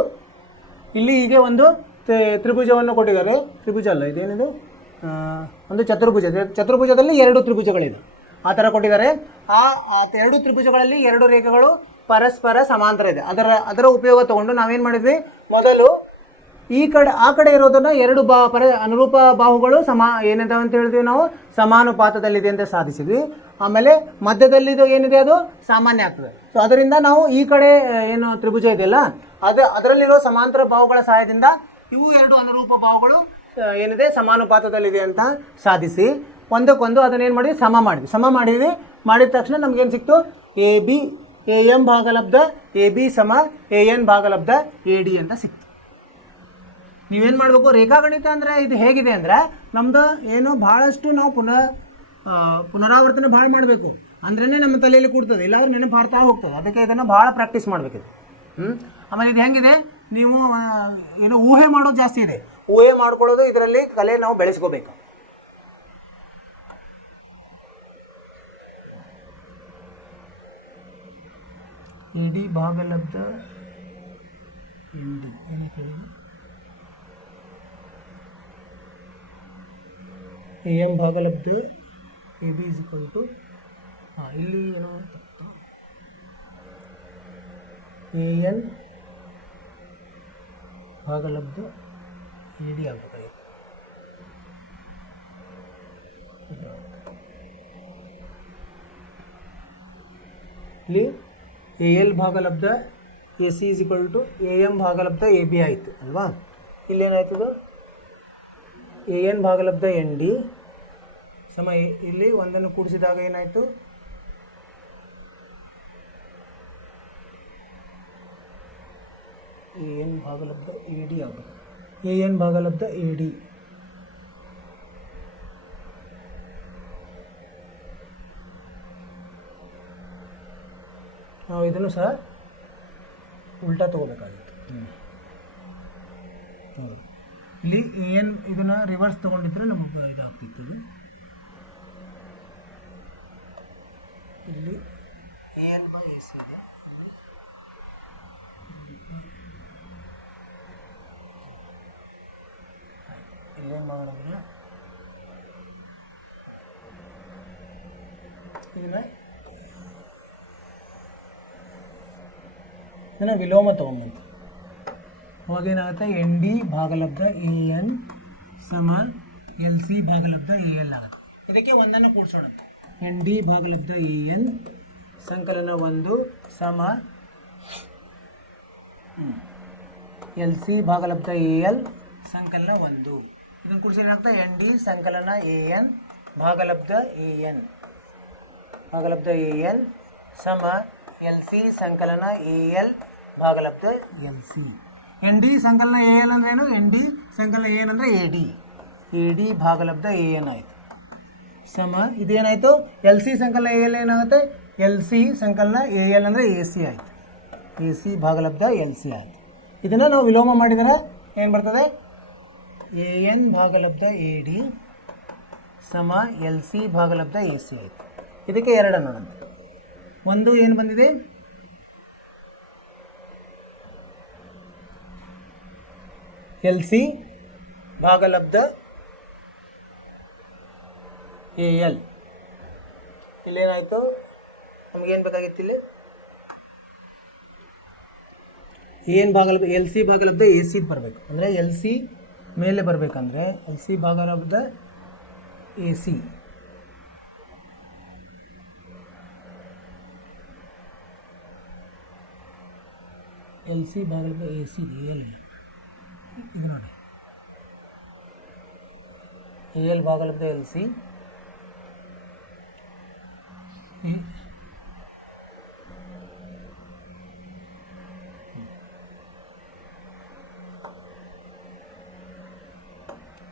ಇಲ್ಲಿ ಹೀಗೆ ಒಂದು ತ್ರಿಭುಜವನ್ನು ಕೊಟ್ಟಿದ್ದಾರೆ. ತ್ರಿಭುಜ ಅಲ್ಲ, ಇದೇನಿದು? ಒಂದು ಚತುರ್ಭುಜ. ಚತುರ್ಭುಜದಲ್ಲಿ 2 ತ್ರಿಭುಜಗಳಿದೆ. ಆ ಥರ ಕೊಟ್ಟಿದ್ದಾರೆ. ಆ 2 ತ್ರಿಭುಜಗಳಲ್ಲಿ 2 ರೇಖೆಗಳು ಪರಸ್ಪರ ಸಮಾಂತರ ಇದೆ. ಅದರ ಉಪಯೋಗ ತಗೊಂಡು ನಾವೇನು ಮಾಡಿದ್ವಿ? ಮೊದಲು ಆ ಕಡೆ ಇರೋದನ್ನು 2 ಅನುರೂಪ ಬಾಹುಗಳು ಏನಿದೆ ಅಂತ ಹೇಳಿದ್ವಿ ನಾವು? ಸಮಾನುಪಾತದಲ್ಲಿದೆ ಅಂತ ಸಾಧಿಸಿದ್ವಿ. ಆಮೇಲೆ ಮಧ್ಯದಲ್ಲಿದು ಏನಿದೆ ಅದು ಸಾಮಾನ್ಯ ಆಗ್ತದೆ. ಸೊ ಅದರಿಂದ ನಾವು ಈ ಕಡೆ ಏನು ತ್ರಿಭುಜ ಇದೆಯಲ್ಲ ಅದರಲ್ಲಿರೋ ಸಮಾಂತರ ಬಾಹುಗಳ ಸಹಾಯದಿಂದ ಇವು 2 ಅನುರೂಪ ಬಾಹುಗಳು ಏನಿದೆ ಸಮಾನುಪಾತದಲ್ಲಿದೆ ಅಂತ ಸಾಧಿಸಿ ಒಂದಕ್ಕೊಂದು ಅದನ್ನೇನು ಮಾಡಿದ್ವಿ? ಸಮ ಮಾಡಿದ್ವಿ. ಮಾಡಿದ ತಕ್ಷಣ ನಮಗೇನು ಸಿಕ್ತು? ಎ ಬಿ ಎ ಎಮ್ ಭಾಗಲಬ್ಧ ಎ ಬಿ ಸಮ ಎ ಎನ್ ಭಾಗಲಬ್ಧ ಎ ಡಿ ಅಂತ ಸಿಕ್ತು. ನೀವೇನು ಮಾಡಬೇಕು, ರೇಖಾಗಣಿತ ಅಂದರೆ ಇದು ಹೇಗಿದೆ ಅಂದರೆ ನಮ್ಮದು ಏನು ಭಾಳಷ್ಟು ನಾವು ಪುನರಾವರ್ತನೆ ಭಾಳ ಮಾಡಬೇಕು ಅಂದ್ರೇ ನಮ್ಮ ತಲೆಯಲ್ಲಿ ಕೂಡ್ತದೆ, ಇಲ್ಲಾಂದ್ರೆ ನೆನಪು ಹಾರ್ತಾ ಹೋಗ್ತದೆ. ಅದಕ್ಕೆ ಇದನ್ನು ಭಾಳ ಪ್ರಾಕ್ಟೀಸ್ ಮಾಡಬೇಕಿದೆ. ಆಮೇಲೆ ಇದು ಹೆಂಗಿದೆ, ನೀವು ಏನು ಊಹೆ ಮಾಡೋದು ಜಾಸ್ತಿ ಇದೆ. ಊಹೆ ಮಾಡ್ಕೊಳ್ಳೋದು ಇದರಲ್ಲಿ ಕಲೆ ನಾವು ಬೆಳೆಸ್ಕೋಬೇಕು. ಎ ಡಿ ಭಾಗಲಬ್ಧ ಎನ್ ಡಿ ಏನಕ್ಕೆ ಹೇಳಿದೆ, ಎ ಎಮ್ ಭಾಗಲಬ್ಧ A B is equal to ಇಲ್ಲಿ ಏನೋ ಎ ಎನ್ ಭಾಗಲಬ್ಧ ಎ ಡಿ ಆಗಬೇಕಾಗಿತ್ತು. ಇಲ್ಲಿ ಎ ಎಲ್ ಭಾಗಲಬ್ಧ A C is equal to A M ಭಾಗಲಬ್ಧ ಎ ಬಿ ಆಯಿತು ಅಲ್ವಾ. ಇಲ್ಲೇನಾಯ್ತದು, ಎ ಎನ್ ಭಾಗಲಬ್ಧ ಎನ್ ಡಿ ಸಮ ಇಲ್ಲಿ ಒಂದನ್ನು ಕೂಡಿಸಿದಾಗ ಏನಾಯಿತು, ಎ ಎನ್ ಭಾಗಲಬ್ಧ ಎ ಡಿ ಆಗಬೇಕು. ಎ ಎನ್ ಭಾಗಲಬ್ಧ ಎ ಡಿ ನಾವು ಇದನ್ನು ಸಹ ಉಲ್ಟಾ ತೊಗೋಬೇಕಾಗಿತ್ತು. ಇಲ್ಲಿ ಎನ್ ಇದನ್ನು ರಿವರ್ಸ್ ತೊಗೊಂಡಿದ್ರೆ ನಮಗೆ ಇದಾಗ್ತಿತ್ತು. ಇಲ್ಲಿ A N by A C ಇದೆ, ಇಲ್ಲೇನು ಮಾಡೋಣ, ಇದನ್ನು ವಿಲೋಮ ತೊಗೊಂಬಂತು. ಅವಾಗೇನಾಗುತ್ತೆ, ಎನ್ ಡಿ ಭಾಗಲಬ್ಧ ಎ ಎನ್ ಸಮ ಎಲ್ ಸಿ ಭಾಗಲಬ್ಧ ಎ ಎಲ್ ಆಗುತ್ತೆ. ಇದಕ್ಕೆ ಒಂದನ್ನು ಕೂಡಿಸೋಣ. ಎನ್ ಡಿ ಭಾಗಲಬ್ಧ ಎ ಎನ್ ಸಂಕಲನ 1 ಸಮ ಎಲ್ ಸಿ ಭಾಗಲಬ್ಧ ಎ ಎಲ್ ಸಂಕಲನ 1. ಇದನ್ನು ಕೂಡಿಸಿದಾಗ ಎನ್ ಡಿ ಸಂಕಲನ ಎ ಎನ್ ಭಾಗಲಬ್ಧ ಎ ಎನ್ ಭಾಗಲಬ್ಧ ಎ ಎನ್ ಸಮ ಎಲ್ ಸಿ ಸಂಕಲನ ಎ ಎಲ್ ಭಾಗಲಬ್ಧ ಎಲ್ ಸಿ. ಎನ್ ಡಿ ಸಂಕಲನ ಎ ಎಲ್ ಅಂದ್ರೆ ಏನು, ಎನ್ ಡಿ ಸಂಕಲನ ಎ ಎನ್ ಅಂದರೆ ಎ ಡಿ ಭಾಗಲಬ್ಧ ಎ ಎನ್ ಆಯಿತು ಸಮ ಇದೇನಾಯಿತು, ಎಲ್ ಸಿ ಸಂಕಲನ ಎ ಎಲ್ ಏನಾಗುತ್ತೆ, ಎಲ್ ಸಿ ಸಂಕಲನ ಎ ಎಲ್ ಅಂದರೆ ಎ ಸಿ ಆಯಿತು, ಎ ಸಿ ಭಾಗಲಬ್ಧ ಎಲ್ ಸಿ ಆಯಿತು. ಇದನ್ನು ನಾವು ವಿಲೋಮ ಮಾಡಿದರೆ ಏನು ಬರ್ತದೆ, ಎ ಎನ್ ಭಾಗಲಬ್ಧ ಎ ಡಿ ಸಮ ಎಲ್ ಸಿ ಭಾಗಲಬ್ಧ ಎ ಸಿ ಆಯಿತು. ಇದಕ್ಕೆ ಎರಡು ಅನ್ನೋಣ. ಒಂದು ಏನು ಬಂದಿದೆ, ಎಲ್ ಸಿ ಭಾಗಲಬ್ಧ ಎ ಎಲ್. ಇಲ್ಲೇನಾಯಿತು, ನಮಗೇನು ಬೇಕಾಗಿತ್ತು, ಇಲ್ಲಿ ಏನು ಭಾಗಲಬ್ಧ ಎಲ್ ಸಿ ಭಾಗಲಬ್ಧ ಎ ಸಿ ಬರಬೇಕು. ಅಂದರೆ ಎಲ್ ಸಿ ಮೇಲೆ ಬರಬೇಕಂದ್ರೆ ಎಲ್ ಸಿ ಭಾಗಲಬ್ಧ ಎ ಸಿ ಎಲ್ ಸಿ ಭಾಗಲಬ್ಧ ಎ ಸಿ ಎ ಎಲ್ ಇಲ್ಲ, ಇದು ನೋಡಿ ಎ ಎಲ್ ಭಾಗಲಬ್ಧ ಎಲ್ ಸಿ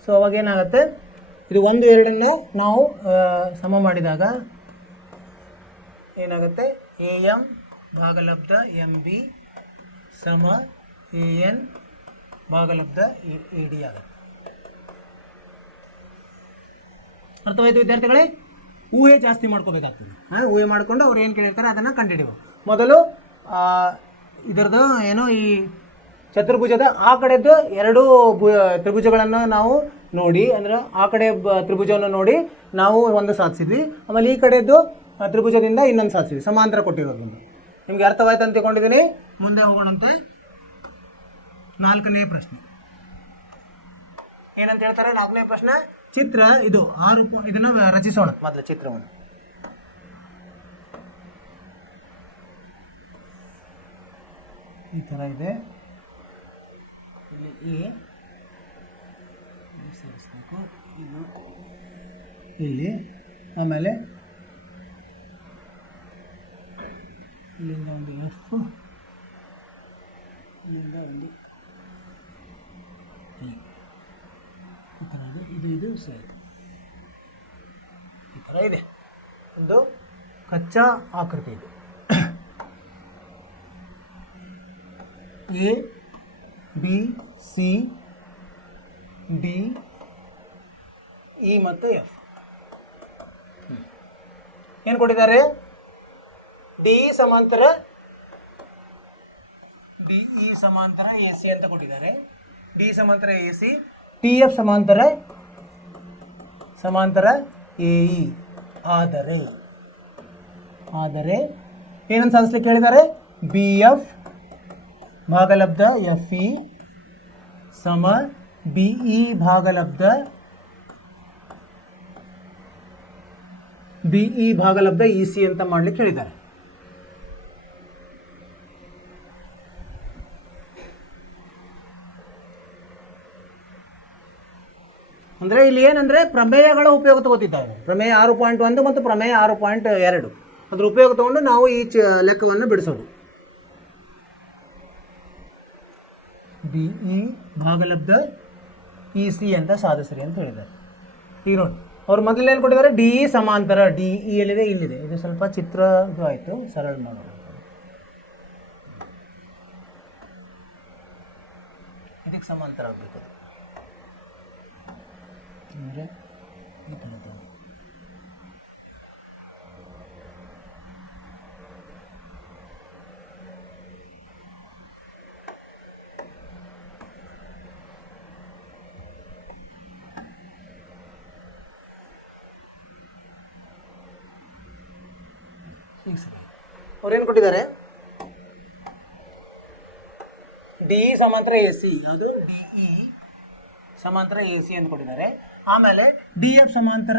ಸೊ ಅವಾಗೇನಾಗುತ್ತೆ, ಇದು 1 2 ನಾವು ಸಮ ಮಾಡಿದಾಗ ಏನಾಗುತ್ತೆ, ಎ ಎಮ್ ಭಾಗಲಬ್ಧ ಎಮ್ ಬಿ ಸಮ ಎ ಎನ್ ಭಾಗಲಬ್ಧ ಎ ಡಿ ಆಗುತ್ತೆ. ಅರ್ಥವಾಯಿತು ವಿದ್ಯಾರ್ಥಿಗಳೇ? ಊಹೆ ಜಾಸ್ತಿ ಮಾಡ್ಕೋಬೇಕಾಗ್ತದೆ. ಊಹೆ ಮಾಡಿಕೊಂಡು ಅವ್ರು ಏನು ಕೇಳಿರ್ತಾರೆ ಅದನ್ನು ಕಂಡುಹಿಡಿಯಬೇಕು. ಮೊದಲು ಇದರದ್ದು ಏನೋ ಈ ಚತುರ್ಭುಜದ ಆ ಕಡೆದ್ದು ಎರಡು ತ್ರಿಭುಜಗಳನ್ನು ನಾವು ನೋಡಿ, ಅಂದರೆ ಆ ಕಡೆ ತ್ರಿಭುಜವನ್ನು ನೋಡಿ ನಾವು ಒಂದು ಸಾಧಿಸಿದ್ವಿ. ಆಮೇಲೆ ಈ ಕಡೆದ್ದು ತ್ರಿಭುಜದಿಂದ ಇನ್ನೊಂದು ಸಾಧಿಸಿದ್ವಿ, ಸಮಾಂತರ ಕೊಟ್ಟಿರೋದ್ರಿಂದ. ನಿಮಗೆ ಅರ್ಥವಾಯ್ತು ಅಂತ ತಿಳ್ಕೊಂಡಿದ್ದೀನಿ. ಮುಂದೆ ಹೋಗೋಣಂತೆ. 4ನೇ ಪ್ರಶ್ನೆ ಏನಂತ ಹೇಳ್ತಾರೆ? 4ನೇ ಪ್ರಶ್ನೆ ಚಿತ್ರ ಇದು ಇದನ್ನು ರಚಿಸೋಣ. ಮೊದಲು ಚಿತ್ರವನ್ನು ಈ ಥರ ಇದೆ. ಇಲ್ಲಿ ಎ ಸೇರಿಸಬೇಕು, ಇದು ಇಲ್ಲಿ, ಆಮೇಲೆ ಇಲ್ಲಿಂದ ಒಂದು ಎಫ್, ಇಲ್ಲಿಂದ ಒಂದು ಈ ಥರ ಇದೆ. ಇದು ಸರಿ ಈ ಥರ ಇದೆ. ಒಂದು ಕಚ್ಚಾ ಆಕೃತಿ ಇದೆ. A B C D E ಮತ್ತು ಎಫ್. ಏನು ಕೊಟ್ಟಿದ್ದಾರೆ? ಡಿ ಸಮಾಂತರ ಡಿ ಇ ಸಮಾಂತರ ಎ ಸಿ ಅಂತ ಕೊಟ್ಟಿದ್ದಾರೆ. ಡಿ ಸಮಾಂತರ ಎ ಸಿ, ಟಿ ಎಫ್ ಸಮಾಂತರ ಎ ಇ. ಆದರೆ ಏನಂತ ಸಾಧಿಸ್ಲಿಕ್ಕೆ ಹೇಳಿದ್ದಾರೆ? ಬಿ ಎಫ್ ಭಾಗಲಬ್ಧ ಎಫ್ ಇ ಸಮ ಬಿ ಇ ಭಾಗಲಬ್ಧ ಇ ಸಿ ಅಂತ ಮಾಡ್ಲಿಕ್ಕೆ ಹೇಳಿದ್ದಾರೆ. ಅಂದರೆ ಇಲ್ಲಿ ಏನಂದರೆ ಪ್ರಮೇಯಗಳ ಉಪಯೋಗ ತಗೋತಿದ್ದಾವೆ. ಪ್ರಮೇಯ 6.1 ಮತ್ತು ಪ್ರಮೇಯ 6.2 ಅದ್ರ ಉಪಯೋಗ ತಗೊಂಡು ನಾವು ಈ ಲೆಕ್ಕವನ್ನು ಬಿಡಿಸೋದು. ಬಿ ಇ ಭಾಗಲಬ್ಧ ಇ ಸಿ ಅಂತ ಸಾಧಿಸ್ರಿ ಅಂತ ಹೇಳಿದ್ದಾರೆ. ಈಗ ನೋಡಿ, ಅವ್ರು ಮೊದಲು ಏನು ಕೊಟ್ಟಿದ್ದಾರೆ? ಡಿ ಇ ಸಮಾಂತರ, ಡಿ ಇ ಎಲ್ಲಿದೆ? ಇಲ್ಲಿದೆ. ಇದು ಸ್ವಲ್ಪ ಚಿತ್ರ ಇದು ಆಯಿತು, ಸರಳ ಮಾಡೋಣ. ಇದಕ್ಕೆ ಸಮಾಂತರ ಆಗಬೇಕು ಅಂದರೆ ಈ ಥರದ್ದು. ಅವ್ರೇನು ಕೊಟ್ಟಿದ್ದಾರೆ? ಡಿ ಇ ಸಮಾಂತರ ಎ ಸಿ, ಅದು ಡಿ ಇ ಸಮಾಂತರ ಎ ಸಿ ಅಂತ ಕೊಟ್ಟಿದ್ದಾರೆ. ಆಮೇಲೆ ಡಿ ಎಫ್ ಸಮಾಂತರ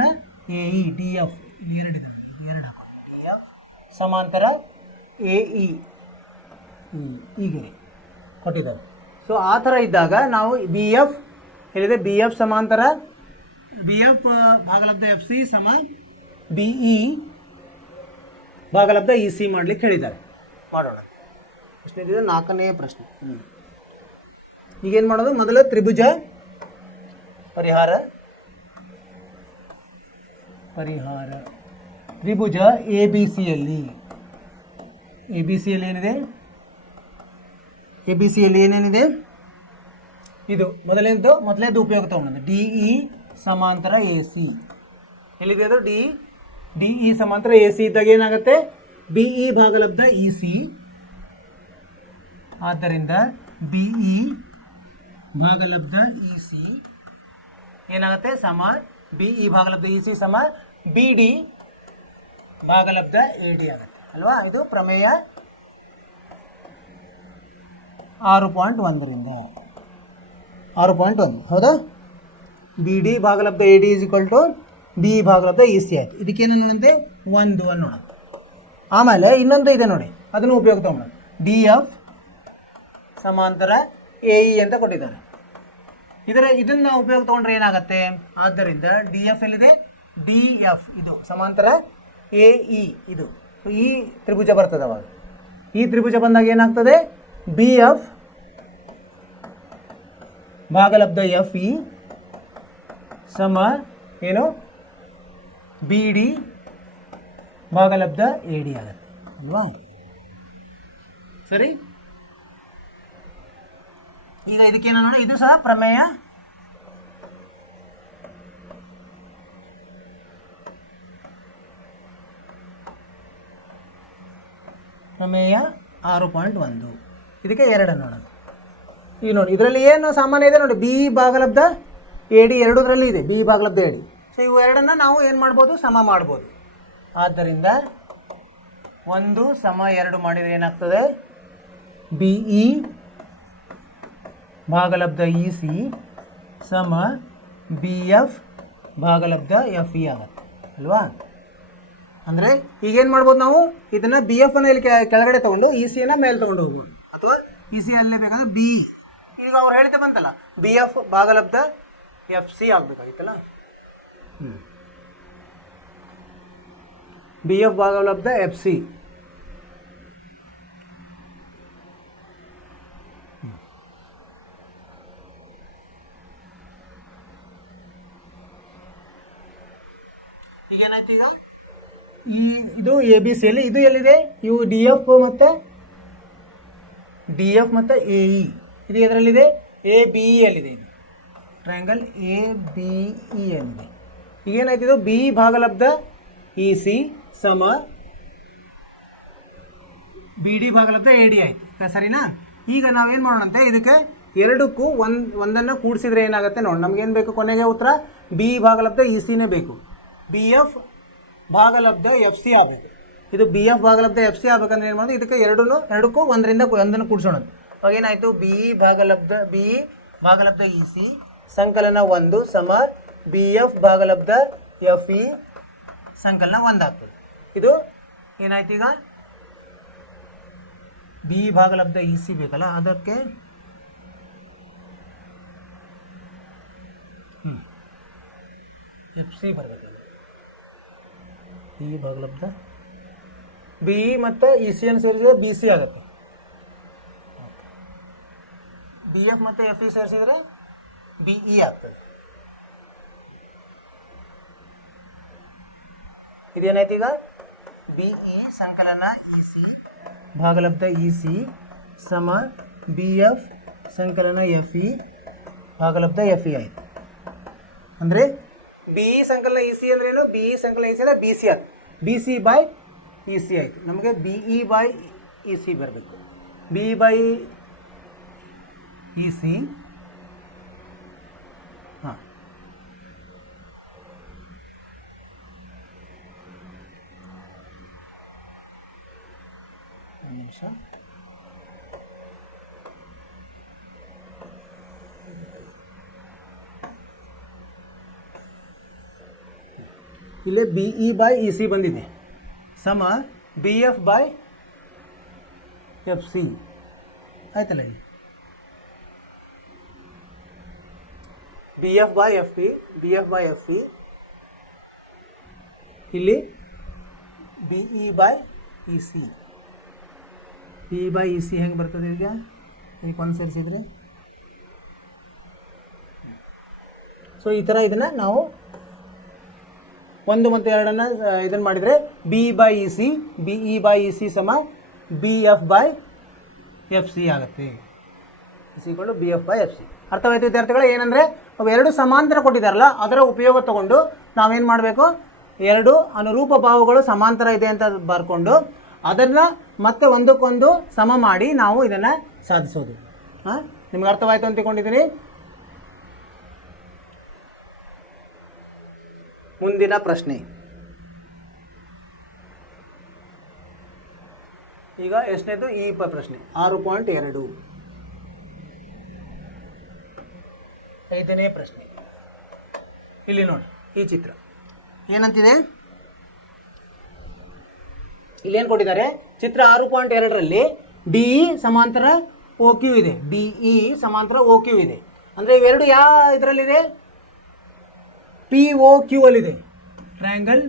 A E, D F D F ಸಮಾಂತರ ಎ ಇ ಹೀಗೆ ಕೊಟ್ಟಿದ್ದಾರೆ. ಸೊ ಆ ಥರ ಇದ್ದಾಗ ನಾವು ಬಿ ಎಫ್ ಹೇಳಿದೆ, ಬಿ ಎಫ್ ಸಮಾಂತರ ಬಿ ಎಫ್ ಭಾಗಲಬ್ಧ ಎಫ್ ಸಿ ಸಮ ಬಿ ಇ ಭಾಗಲಬ್ಧ ಇ ಸಿ ಮಾಡಲಿಕ್ಕೆ ಹೇಳಿದ್ದಾರೆ. ಮಾಡೋಣ. ಪ್ರಶ್ನೆ ಇದೆ, 4ನೇ ಪ್ರಶ್ನೆ. ಈಗೇನು ಮಾಡೋದು? ಮೊದಲು ತ್ರಿಭುಜ ಪರಿಹಾರ. ತ್ರಿಭುಜ ಎ ಬಿ ಸಿಯಲ್ಲಿ ಏನಿದೆ? ಎ ಬಿ ಸಿಯಲ್ಲಿ ಏನೇನಿದೆ? ಇದು ಮೊದಲೇದು ಉಪಯೋಗ ತಗೊಂಡು ಡಿ ಇ ಸಮಾಂತರ ಎ ಸಿ. ಎಲ್ಲಿದೆ ಅದು? ಡಿ ಇ ಸಮಾಂತರ ಎ ಸಿ ಇದ್ದಾಗ ಏನಾಗುತ್ತೆ? ಬಿ ಇ ಭಾಗಲಬ್ಧ ಇ ಸಿ. ಆದ್ದರಿಂದ ಬಿ ಇ ಭಾಗಲಬ್ಧ ಇ ಸಿ ಏನಾಗುತ್ತೆ? ಸಮ ಬಿ ಇ ಭಾಗಲಬ್ಧ ಇ ಸಿ ಸಮ ಬಿ ಡಿ ಭಾಗಲಬ್ಧ ಎ ಡಿ ಆಗುತ್ತೆ ಅಲ್ವಾ? ಇದು ಪ್ರಮೇಯ 6.1ರಿಂದ 6.1 ಹೌದಾ? ಬಿ ಡಿ ಭಾಗಲಬ್ಧ A D is equal to B ಭಾಗಲಬ್ಧ ಇ ಸಿ ಆಯಿತು. ಇದಕ್ಕೇನು ನೋಡಂತೆ? 1 ಅನ್ನೋಣ. ಆಮೇಲೆ ಇನ್ನೊಂದು ಇದೆ ನೋಡಿ, ಅದನ್ನು ಉಪಯೋಗ ತಗೋಣ. ಡಿ ಎಫ್ ಸಮಾಂತರ ಎ ಇ ಅಂತ ಕೊಟ್ಟಿದ್ದಾರೆ. ಇದನ್ನು ಉಪಯೋಗ ತಗೊಂಡ್ರೆ ಏನಾಗುತ್ತೆ? ಆದ್ದರಿಂದ ಡಿ ಎಫ್ ಎಲ್ಲಿದೆ? ಡಿ ಎಫ್ ಇದು ಸಮಾಂತರ ಎ ಇ, ಇದು ಈ ತ್ರಿಭುಜ ಬರ್ತದೆ. ಅವಾಗ ಈ ತ್ರಿಭುಜ ಬಂದಾಗ ಏನಾಗ್ತದೆ? ಬಿ ಎಫ್ ಭಾಗಲಬ್ಧ ಎಫ್ ಇ ಸಮ ಏನು? ಬಿ ಡಿ ಭಾಗಲಬ್ಧ ಎ ಡಿ ಆಗುತ್ತೆ ಅಲ್ವಾ? ಸರಿ. ಈಗ ಇದಕ್ಕೇನು ನೋಡಿ, ಇದು ಸಹ ಪ್ರಮೇಯ 6.1. ಇದಕ್ಕೆ 2 ನೋಡೋಣ. ಈಗ ನೋಡಿ, ಇದರಲ್ಲಿ ಏನು ಸಾಮಾನ್ಯ ಇದೆ ನೋಡಿ, ಬಿ ಭಾಗಲಬ್ಧ ಎ ಡಿ ಎರಡರಲ್ಲಿ ಇದೆ, ಬಿ ಭಾಗಲಬ್ಧ ಎ ಡಿ. ಸೊ ಇವು ಎರಡನ್ನು ನಾವು ಏನು ಮಾಡ್ಬೋದು? ಸಮ ಮಾಡ್ಬೋದು. ಆದ್ದರಿಂದ 1 ಸಮ 2 ಮಾಡಿದರೆ ಏನಾಗ್ತದೆ? ಬಿ ಇ ಭಾಗಲಬ್ಧ ಇ ಸಿ ಸಮ ಬಿ ಎಫ್ ಭಾಗಲಬ್ಧ ಎಫ್ ಇ ಆಗುತ್ತೆ ಅಲ್ವಾ? ಅಂದರೆ ಈಗೇನು ಮಾಡ್ಬೋದು ನಾವು? ಇದನ್ನು ಬಿ ಎಫ್ ಅನ್ನು ಇಲ್ಲಿ ಕೆಳಗಡೆ ತೊಗೊಂಡು ಇ ಸಿಯನ್ನು ಮೇಲೆ ತೊಗೊಂಡು ಹೋಗ್ಬೋದು, ಅಥವಾ ಇ ಸಿ ಅಲ್ಲೇ ಬೇಕಾದ್ರೆ ಬಿ. ಈಗ ಅವ್ರು ಹೇಳಿದೆ ಬಂತಲ್ಲ, ಬಿ ಎಫ್ ಭಾಗಲಬ್ಧ ಎಫ್ ಸಿ ಆಗಬೇಕಾಗಿತ್ತಲ್ಲ. ಬಿ ಎಫ್ ಭಾಗಲಬ್ಧ ಎಫ್ ಸಿ ಈಗೇನಾಯ್ತು ಈಗ ಇದು ಎ ಬಿ ಸಿ ಅಲ್ಲಿ ಇದು ಎಲ್ಲಿದೆ ಇವು ಡಿ ಎಫ್ ಮತ್ತು ಎ ಇ ಇದು ಎದರಲ್ಲಿದೆ ಎ ಬಿ ಇ ಅಲ್ಲಿದೆ ಇದು ಟ್ರಯಾಂಗಲ್ ಎ ಬಿ ಇ ಅಲ್ಲಿದೆ. ಈಗೇನಾಯ್ತು ಇದು ಬಿ ಭಾಗಲಬ್ಧ ಇ ಸಿ ಸಮ ಬಿ ಡಿ ಭಾಗಲಬ್ಧ ಎ ಡಿ ಆಯ್ತು ಸರಿನಾ. ಈಗ ನಾವೇನು ಮಾಡೋಣಂತೆ ಇದಕ್ಕೆ ಎರಡಕ್ಕೂ ಒಂದನ್ನು ಕೂಡಿಸಿದ್ರೆ ಏನಾಗುತ್ತೆ ನೋಡಿ. ನಮಗೇನು ಬೇಕು ಕೊನೆಗೆ ಉತ್ತರ ಬಿ ಭಾಗಲಬ್ಧ ಇ ಸಿನೇ ಬೇಕು. ಬಿ ಎಫ್ ಭಾಗಲಬ್ಧ ಎಫ್ ಸಿ ಆಗಬೇಕು. ಇದು ಬಿ ಎಫ್ ಭಾಗಲಬ್ಧ ಎಫ್ ಸಿ ಆಗಬೇಕಂದ್ರೆ ಏನು ಮಾಡೋದು ಇದಕ್ಕೆ ಎರಡಕ್ಕೂ ಒಂದನ್ನು ಕೂಡಿಸೋಣ. ಅವಾಗ ಏನಾಯಿತು ಬಿ ಭಾಗಲಬ್ಧ ಇ ಸಿ ಸಂಕಲನ 1 ಸಮ ಬಿ ಎಫ್ ಭಾಗಲಬ್ಧ ಎಫ್ ಇ ಸಂಕಲನ 1 ಆಗ್ತದೆ. ಇದು ಏನಾಯ್ತು ಈಗ ಬಿ ಭಾಗಲಬ್ಧ ಇ ಸಿ ಬೇಕಲ್ಲ ಅದಕ್ಕೆ ಎಫ್ ಸಿ ಬರಬೇಕಲ್ಲ. ಬಿ ಭಾಗಲಬ್ಧ ಬಿ ಮತ್ತು ಇ ಸಿ ಅನ್ನು ಸೇರಿಸಿದ್ರೆ ಬಿ ಸಿ ಆಗುತ್ತೆ. ಬಿ ಎಫ್ ಮತ್ತು ಎಫ್ ಇ ಸೇರಿಸಿದ್ರೆ ಬಿ ಇ ಆಗ್ತದೆ. ಇದೇನಾಯ್ತು ಈಗ ಬಿ ಇ ಸಂಕಲನ ಇ ಸಿ ಭಾಗಲಬ್ಧ ಇ ಸಿ ಸಮ ಬಿ ಎಫ್ ಸಂಕಲನ ಎಫ್ ಇ ಭಾಗಲಬ್ಧ ಎಫ್ ಇ ಆಯಿತು. ಅಂದರೆ ಬಿ ಇ ಸಂಕಲನ ಇ ಸಿ ಅಂದ್ರೇನು ಬಿ ಇ ಸಂಕಲನ ಇ ಸಿ ಅಂದರೆ ಬಿ ಸಿ ಆಯ್ತು. B C by E C ಆಯಿತು. ನಮಗೆ B E by E C ಬರಬೇಕು. ಬಿ ಬೈ ಇ ಸಿ ಹಾಂ ಒಂದು ನಿಮಿಷ. ಇಲ್ಲಿ B E by E C ಬಂದಿದೆ ಸಮ B F by F C ಆಯ್ತಲ್ಲ. ಇಲ್ಲಿ B F by F C ಇಲ್ಲಿ B E by E C. B E by E C ಹೆಂಗೆ ಬರ್ತದೆ ಈಗ ಇದಕ್ಕೆ ಒಂದು ಸೇರಿಸಿದ್ರೆ. ಸೊ ಈ ಥರ ಇದನ್ನು ನಾವು 1 ಮತ್ತು 2 ಇದನ್ನು ಮಾಡಿದರೆ ಬಿ ಬೈ ಇ ಸಿ ಸಮ B F by F C ಆಗುತ್ತೆ. ಇಸಿಕೊಂಡು B F by F C. ಅರ್ಥವಾಯ್ತು ವಿದ್ಯಾರ್ಥಿಗಳು? ಏನಂದರೆ ಅವು ಎರಡು ಸಮಾಂತರ ಕೊಟ್ಟಿದ್ದಾರಲ್ಲ ಅದರ ಉಪಯೋಗ ತಗೊಂಡು ನಾವೇನು ಮಾಡಬೇಕು, ಎರಡು ಅನುರೂಪ ಭಾವಗಳು ಸಮಾಂತರ ಇದೆ ಅಂತ ಬರ್ಕೊಂಡು ಅದನ್ನು ಮತ್ತೆ ಒಂದಕ್ಕೊಂದು ಸಮ ಮಾಡಿ ನಾವು ಇದನ್ನು ಸಾಧಿಸೋದು. ನಿಮ್ಗೆ ಅರ್ಥವಾಯಿತು ಅಂತ ತಿಳ್ಕೊಂಡಿದ್ದೀನಿ. ಮುಂದಿನ ಪ್ರಶ್ನೆ ಈಗ ಎಷ್ಟನೇದು ಈ ಪ್ರಶ್ನೆ 6.2 5ನೇ ಪ್ರಶ್ನೆ. ಇಲ್ಲಿ ನೋಡಿ ಈ ಚಿತ್ರ ಏನಂತಿದೆ, ಇಲ್ಲೇನು ಕೊಟ್ಟಿದ್ದಾರೆ ಚಿತ್ರ 6.2ರಲ್ಲಿ ಡಿ ಇ ಸಮಾಂತರ ಓ ಕ್ಯೂ ಇದೆ. ಡಿ ಇ ಸಮಾಂತರ ಓ ಕ್ಯೂ ಇದೆ ಅಂದರೆ ಇವೆರಡು ಯಾವ ಇದರಲ್ಲಿದೆ, ಪಿ ಓ ಕ್ಯೂ ಅಲ್ಲಿದೆ. ಟ್ರಯಾಂಗಲ್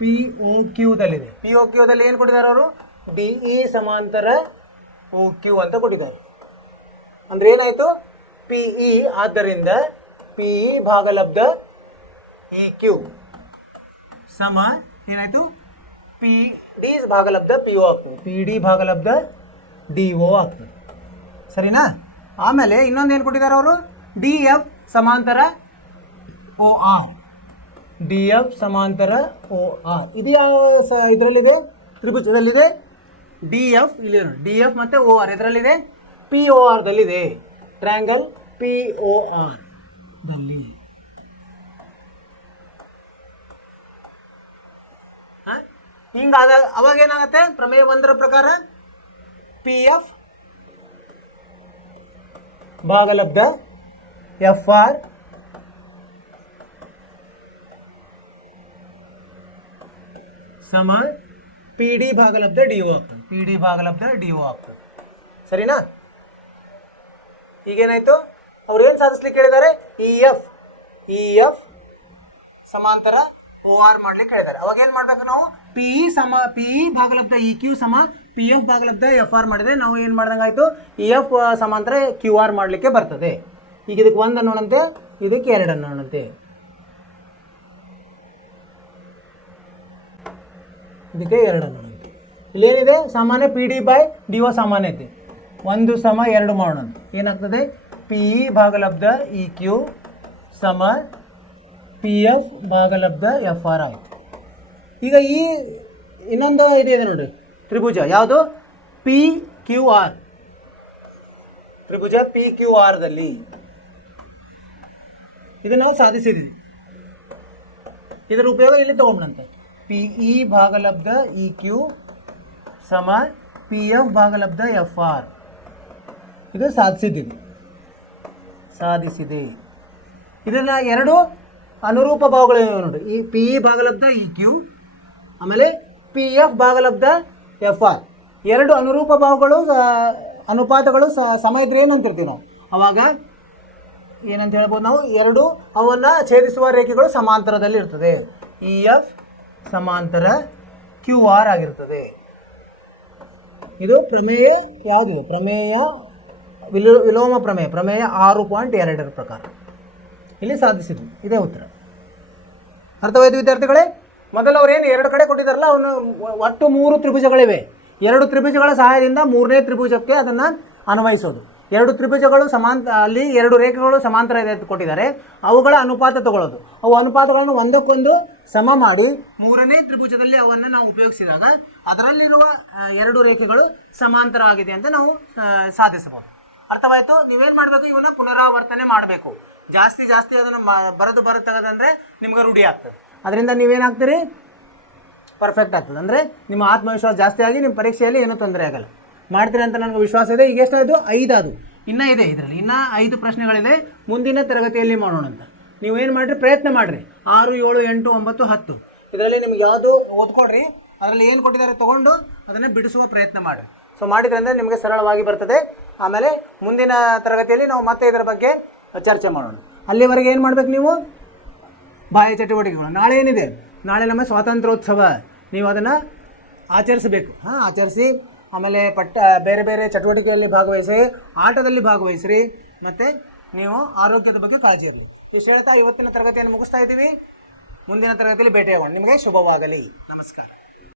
ಪಿ ಓ ಕ್ಯೂದಲ್ಲಿದೆ. ಪಿ ಓ ಕ್ಯೂದಲ್ಲಿ ಏನು ಕೊಟ್ಟಿದ್ದಾರೆ ಅವರು, ಡಿ ಇ ಸಮಾಂತರ ಓ ಕ್ಯೂ ಅಂತ ಕೊಟ್ಟಿದ್ದಾರೆ. ಅಂದ್ರೆ ಏನಾಯಿತು, ಪಿ ಇ ಆದ್ದರಿಂದ ಪಿ ಇ ಭಾಗಲಬ್ಧ ಇ ಕ್ಯೂ ಸಮ ಏನಾಯಿತು ಪಿ ಡಿ ಭಾಗಲಬ್ಧ ಪಿ ಒ ಆಗ್ತದೆ. ಪಿ ಡಿ ಭಾಗಲಬ್ಧ ಡಿ ಒ ಆಗ್ತದೆ. ಸರಿನಾ? ಆಮೇಲೆ ಇನ್ನೊಂದು ಏನು ಕೊಟ್ಟಿದ್ದಾರೆ ಅವರು, ಡಿ ಎಫ್ ಸಮಾಂತರ ಓ ಆರ್. ಡಿ ಎಫ್ ಸಮಾಂತರ ಓ ಆರ್ ಇದು ಯಾವ ಇದರಲ್ಲಿದೆ, ತ್ರಿಭುಜದಲ್ಲಿದೆ. ಡಿ ಎಫ್ ಇಲ್ಲಿ ಡಿ ಎಫ್ ಮತ್ತು ಓ ಆರ್ ಇದರಲ್ಲಿದೆ, ಪಿ ಒ ಆರ್ದಲ್ಲಿದೆ. ಟ್ರಯಾಂಗಲ್ ಪಿ ಒ ಆರ್ ದಲ್ಲಿ ಹಿಂಗಾದ ಅವಾಗ ಏನಾಗುತ್ತೆ, ಪ್ರಮೇಯ 1ರ ಪ್ರಕಾರ ಪಿ ಎಫ್ ಭಾಗಲಬ್ಧ ಎಫ್ ಆರ್ ಸಮ ಪಿ ಡಿ ಭಾಗಲಬ್ಧ ಡಿ ಒ ಆಗ್ತದೆ. ಪಿ ಡಿ ಭಾಗಲಬ್ಧ ಡಿ ಒ ಆಗ್ತದೆ. ಸರಿನಾ? ಈಗೇನಾಯ್ತು, ಅವ್ರು ಏನು ಸಾಧಿಸ್ಲಿಕ್ಕೆ ಹೇಳಿದ್ದಾರೆ, ಇ ಎಫ್ ಸಮಾಂತರ ಓ ಆರ್ ಮಾಡ್ಲಿಕ್ಕೆ ಹೇಳಿದ್ದಾರೆ. ಅವಾಗ ಏನು ಮಾಡ್ಬೇಕು ನಾವು, ಪಿ ಇ ಭಾಗಲಬ್ಧ ಇ ಕ್ಯೂ ಸಮ ಪಿ ಎಫ್ ಭಾಗಲಬ್ಧ ಎಫ್ ಆರ್ ಮಾಡಿದ್ರೆ ನಾವು ಏನು ಮಾಡ್ದಂಗೆ ಆಯಿತು, ಇ ಎಫ್ ಸಮಾಂತರ ಕ್ಯೂ ಆರ್ ಮಾಡಲಿಕ್ಕೆ ಬರ್ತದೆ. ಈಗ ಇದಕ್ಕೆ 1 ಅನ್ನೋಣಂತೆ, ಇದಕ್ಕೆ 2 ಅನ್ನೋಣಂತೆ. ಇದಕ್ಕೆ 2 ಅನ್ನೋಣ. ಇಲ್ಲೇನಿದೆ ಸಾಮಾನ್ಯ P D by D O ಸಾಮಾನ್ಯ ಐತಿ. 1 2 ಮಾಡೋಣ. ಏನಾಗ್ತದೆ ಪಿ ಇ ಭಾಗಲಬ್ಧ ಇ ಕ್ಯೂ ಸಮ ಪಿ ಎಫ್ ಭಾಗಲಬ್ಧ ಎಫ್ ಆರ್ ಆಯಿತು. ಈಗ ಈ ಇನ್ನೊಂದು ಇದೆ ನೋಡ್ರಿ ತ್ರಿಭುಜ ಯಾವುದು ಪಿ ಕ್ಯೂ ಆರ್ ತ್ರಿಭುಜ ಪಿ ಕ್ಯೂ ಆರ್ದಲ್ಲಿ ಇದು ನಾವು ಸಾಧಿಸಿದ್ವಿ. ಇದರ ಉಪಯೋಗ ಇಲ್ಲಿ ತಗೊಂಡಂತೆ ಪಿ ಇ ಭಾಗಲಬ್ಧ ಇ ಕ್ಯೂ ಸಮ ಪಿ ಎಫ್ ಭಾಗಲಬ್ಧ ಎಫ್ ಆರ್ ಇದು ಸಾಧಿಸಿದೆ. ಇದನ್ನ 2 ಅನುರೂಪ ಭಾಗಗಳು ನೋಡಿ. ಈ ಪಿ ಇ ಭಾಗಲಬ್ಧ ಇ ಕ್ಯೂ ಆಮೇಲೆ ಪಿ ಎಫ್ ಭಾಗಲಬ್ಧ ಎಫ್ ಆರ್ 2 ಅನುರೂಪ ಭಾಗಗಳು ಅನುಪಾತಗಳು ಸಮ ಇದ್ರೆ ಏನಂತಿರ್ತೀವಿ ನಾವು ಅವಾಗ ಏನಂತ ಹೇಳ್ಬೋದು ನಾವು 2 ಅವನ್ನು ಛೇದಿಸುವ ರೇಖೆಗಳು ಸಮಾಂತರದಲ್ಲಿ ಇರ್ತದೆ. ಇ ಎಫ್ ಸಮಾಂತರ ಕ್ಯೂ ಆರ್ ಆಗಿರ್ತದೆ. ಇದು ಪ್ರಮೇಯ ಯಾವುದು ಪ್ರಮೇಯ ವಿಲೋಮ ಪ್ರಮೇಯ 6.2 ಪ್ರಕಾರ ಇಲ್ಲಿ ಸಾಧಿಸಿದ್ವಿ. ಇದೇ ಉತ್ತರ. ಅರ್ಥವಾಯ್ತು ವಿದ್ಯಾರ್ಥಿಗಳೇ? ಮೊದಲು ಅವ್ರು ಏನು 2 ಕಡೆ ಕೊಟ್ಟಿದ್ದಾರಲ್ಲ ಅವನು ಒಟ್ಟು 3 ತ್ರಿಭುಜಗಳಿವೆ. 2 ತ್ರಿಭುಜಗಳ ಸಹಾಯದಿಂದ 3ನೇ ತ್ರಿಭುಜಕ್ಕೆ ಅದನ್ನು ಅನ್ವಯಿಸೋದು. 2 ತ್ರಿಭುಜಗಳು ಅಲ್ಲಿ 2 ರೇಖೆಗಳು ಸಮಾಂತರ ಇದೆ ಅಂತ ಕೊಟ್ಟಿದ್ದಾರೆ. ಅವುಗಳ ಅನುಪಾತ ತಗೊಳ್ಳೋದು. ಅವು ಅನುಪಾತಗಳನ್ನು ಒಂದಕ್ಕೊಂದು ಸಮ ಮಾಡಿ 3ನೇ ತ್ರಿಭುಜದಲ್ಲಿ ಅವನ್ನು ನಾವು ಉಪಯೋಗಿಸಿದಾಗ ಅದರಲ್ಲಿರುವ 2 ರೇಖೆಗಳು ಸಮಾಂತರ ಆಗಿದೆ ಅಂತ ನಾವು ಸಾಧಿಸಬಹುದು. ಅರ್ಥವಾಯಿತು? ನೀವೇನು ಮಾಡಬೇಕು, ಇವನ್ನ ಪುನರಾವರ್ತನೆ ಮಾಡಬೇಕು. ಜಾಸ್ತಿ ಅದನ್ನು ಬರೆದಂದರೆ ನಿಮ್ಗೆ ರೂಢಿ ಆಗ್ತದೆ. ಅದರಿಂದ ನೀವೇನಾಗ್ತೀರಿ ಪರ್ಫೆಕ್ಟ್ ಆಗ್ತದೆ. ಅಂದರೆ ನಿಮ್ಮ ಆತ್ಮವಿಶ್ವಾಸ ಜಾಸ್ತಿ ಆಗಿ ನಿಮ್ಮ ಪರೀಕ್ಷೆಯಲ್ಲಿ ಏನೂ ತೊಂದರೆ ಆಗಲ್ಲ. ಮಾಡ್ತೀರಿ ಅಂತ ನನಗೆ ವಿಶ್ವಾಸ ಇದೆ. ಈಗ ಎಷ್ಟಾಯಿತು? 5 ಅದು ಇನ್ನೂ ಇದೆ. ಇದರಲ್ಲಿ ಇನ್ನೂ 5 ಪ್ರಶ್ನೆಗಳಿದೆ. ಮುಂದಿನ ತರಗತಿಯಲ್ಲಿ ಮಾಡೋಣ ಅಂತ ನೀವೇನು ಮಾಡಿರಿ, ಪ್ರಯತ್ನ ಮಾಡಿರಿ. 6 7 8 9 10 ಇದರಲ್ಲಿ ನಿಮ್ಗೆ ಯಾವುದು ಓದ್ಕೊಡ್ರಿ. ಅದರಲ್ಲಿ ಏನು ಕೊಟ್ಟಿದ್ದಾರೆ ತೊಗೊಂಡು ಅದನ್ನು ಬಿಡಿಸುವ ಪ್ರಯತ್ನ ಮಾಡಿರಿ. ಸೊ ಮಾಡಿದ್ರೆ ಅಂದರೆ ನಿಮಗೆ ಸರಳವಾಗಿ ಬರ್ತದೆ. ಆಮೇಲೆ ಮುಂದಿನ ತರಗತಿಯಲ್ಲಿ ನಾವು ಮತ್ತೆ ಇದರ ಬಗ್ಗೆ ಚರ್ಚೆ ಮಾಡೋಣ. ಅಲ್ಲಿವರೆಗೆ ಏನು ಮಾಡಬೇಕು ನೀವು? ಬಾಹ್ಯ ಚಟುವಟಿಕೆಗಳು. ನಾಳೆ ಏನಿದೆ? ನಾಳೆ ನಮ್ಮ ಸ್ವಾತಂತ್ರ್ಯೋತ್ಸವ. ನೀವು ಅದನ್ನು ಆಚರಿಸಬೇಕು. ಆಚರಿಸಿ ಆಮೇಲೆ ಬೇರೆ ಬೇರೆ ಚಟುವಟಿಕೆಯಲ್ಲಿ ಭಾಗವಹಿಸಿ, ಆಟದಲ್ಲಿ ಭಾಗವಹಿಸ್ರಿ, ಮತ್ತು ನೀವು ಆರೋಗ್ಯದ ಬಗ್ಗೆ ಕಾಳಜಿ ಇರಲಿ. ಇಷ್ಟು ಹೇಳ್ತಾ ಇವತ್ತಿನ ತರಗತಿಯನ್ನು ಮುಗಿಸ್ತಾ ಇದ್ದೀವಿ. ಮುಂದಿನ ತರಗತಿಯಲ್ಲಿ ಭೇಟಿಯಾಗೋಣ. ನಿಮಗೆ ಶುಭವಾಗಲಿ. ನಮಸ್ಕಾರ.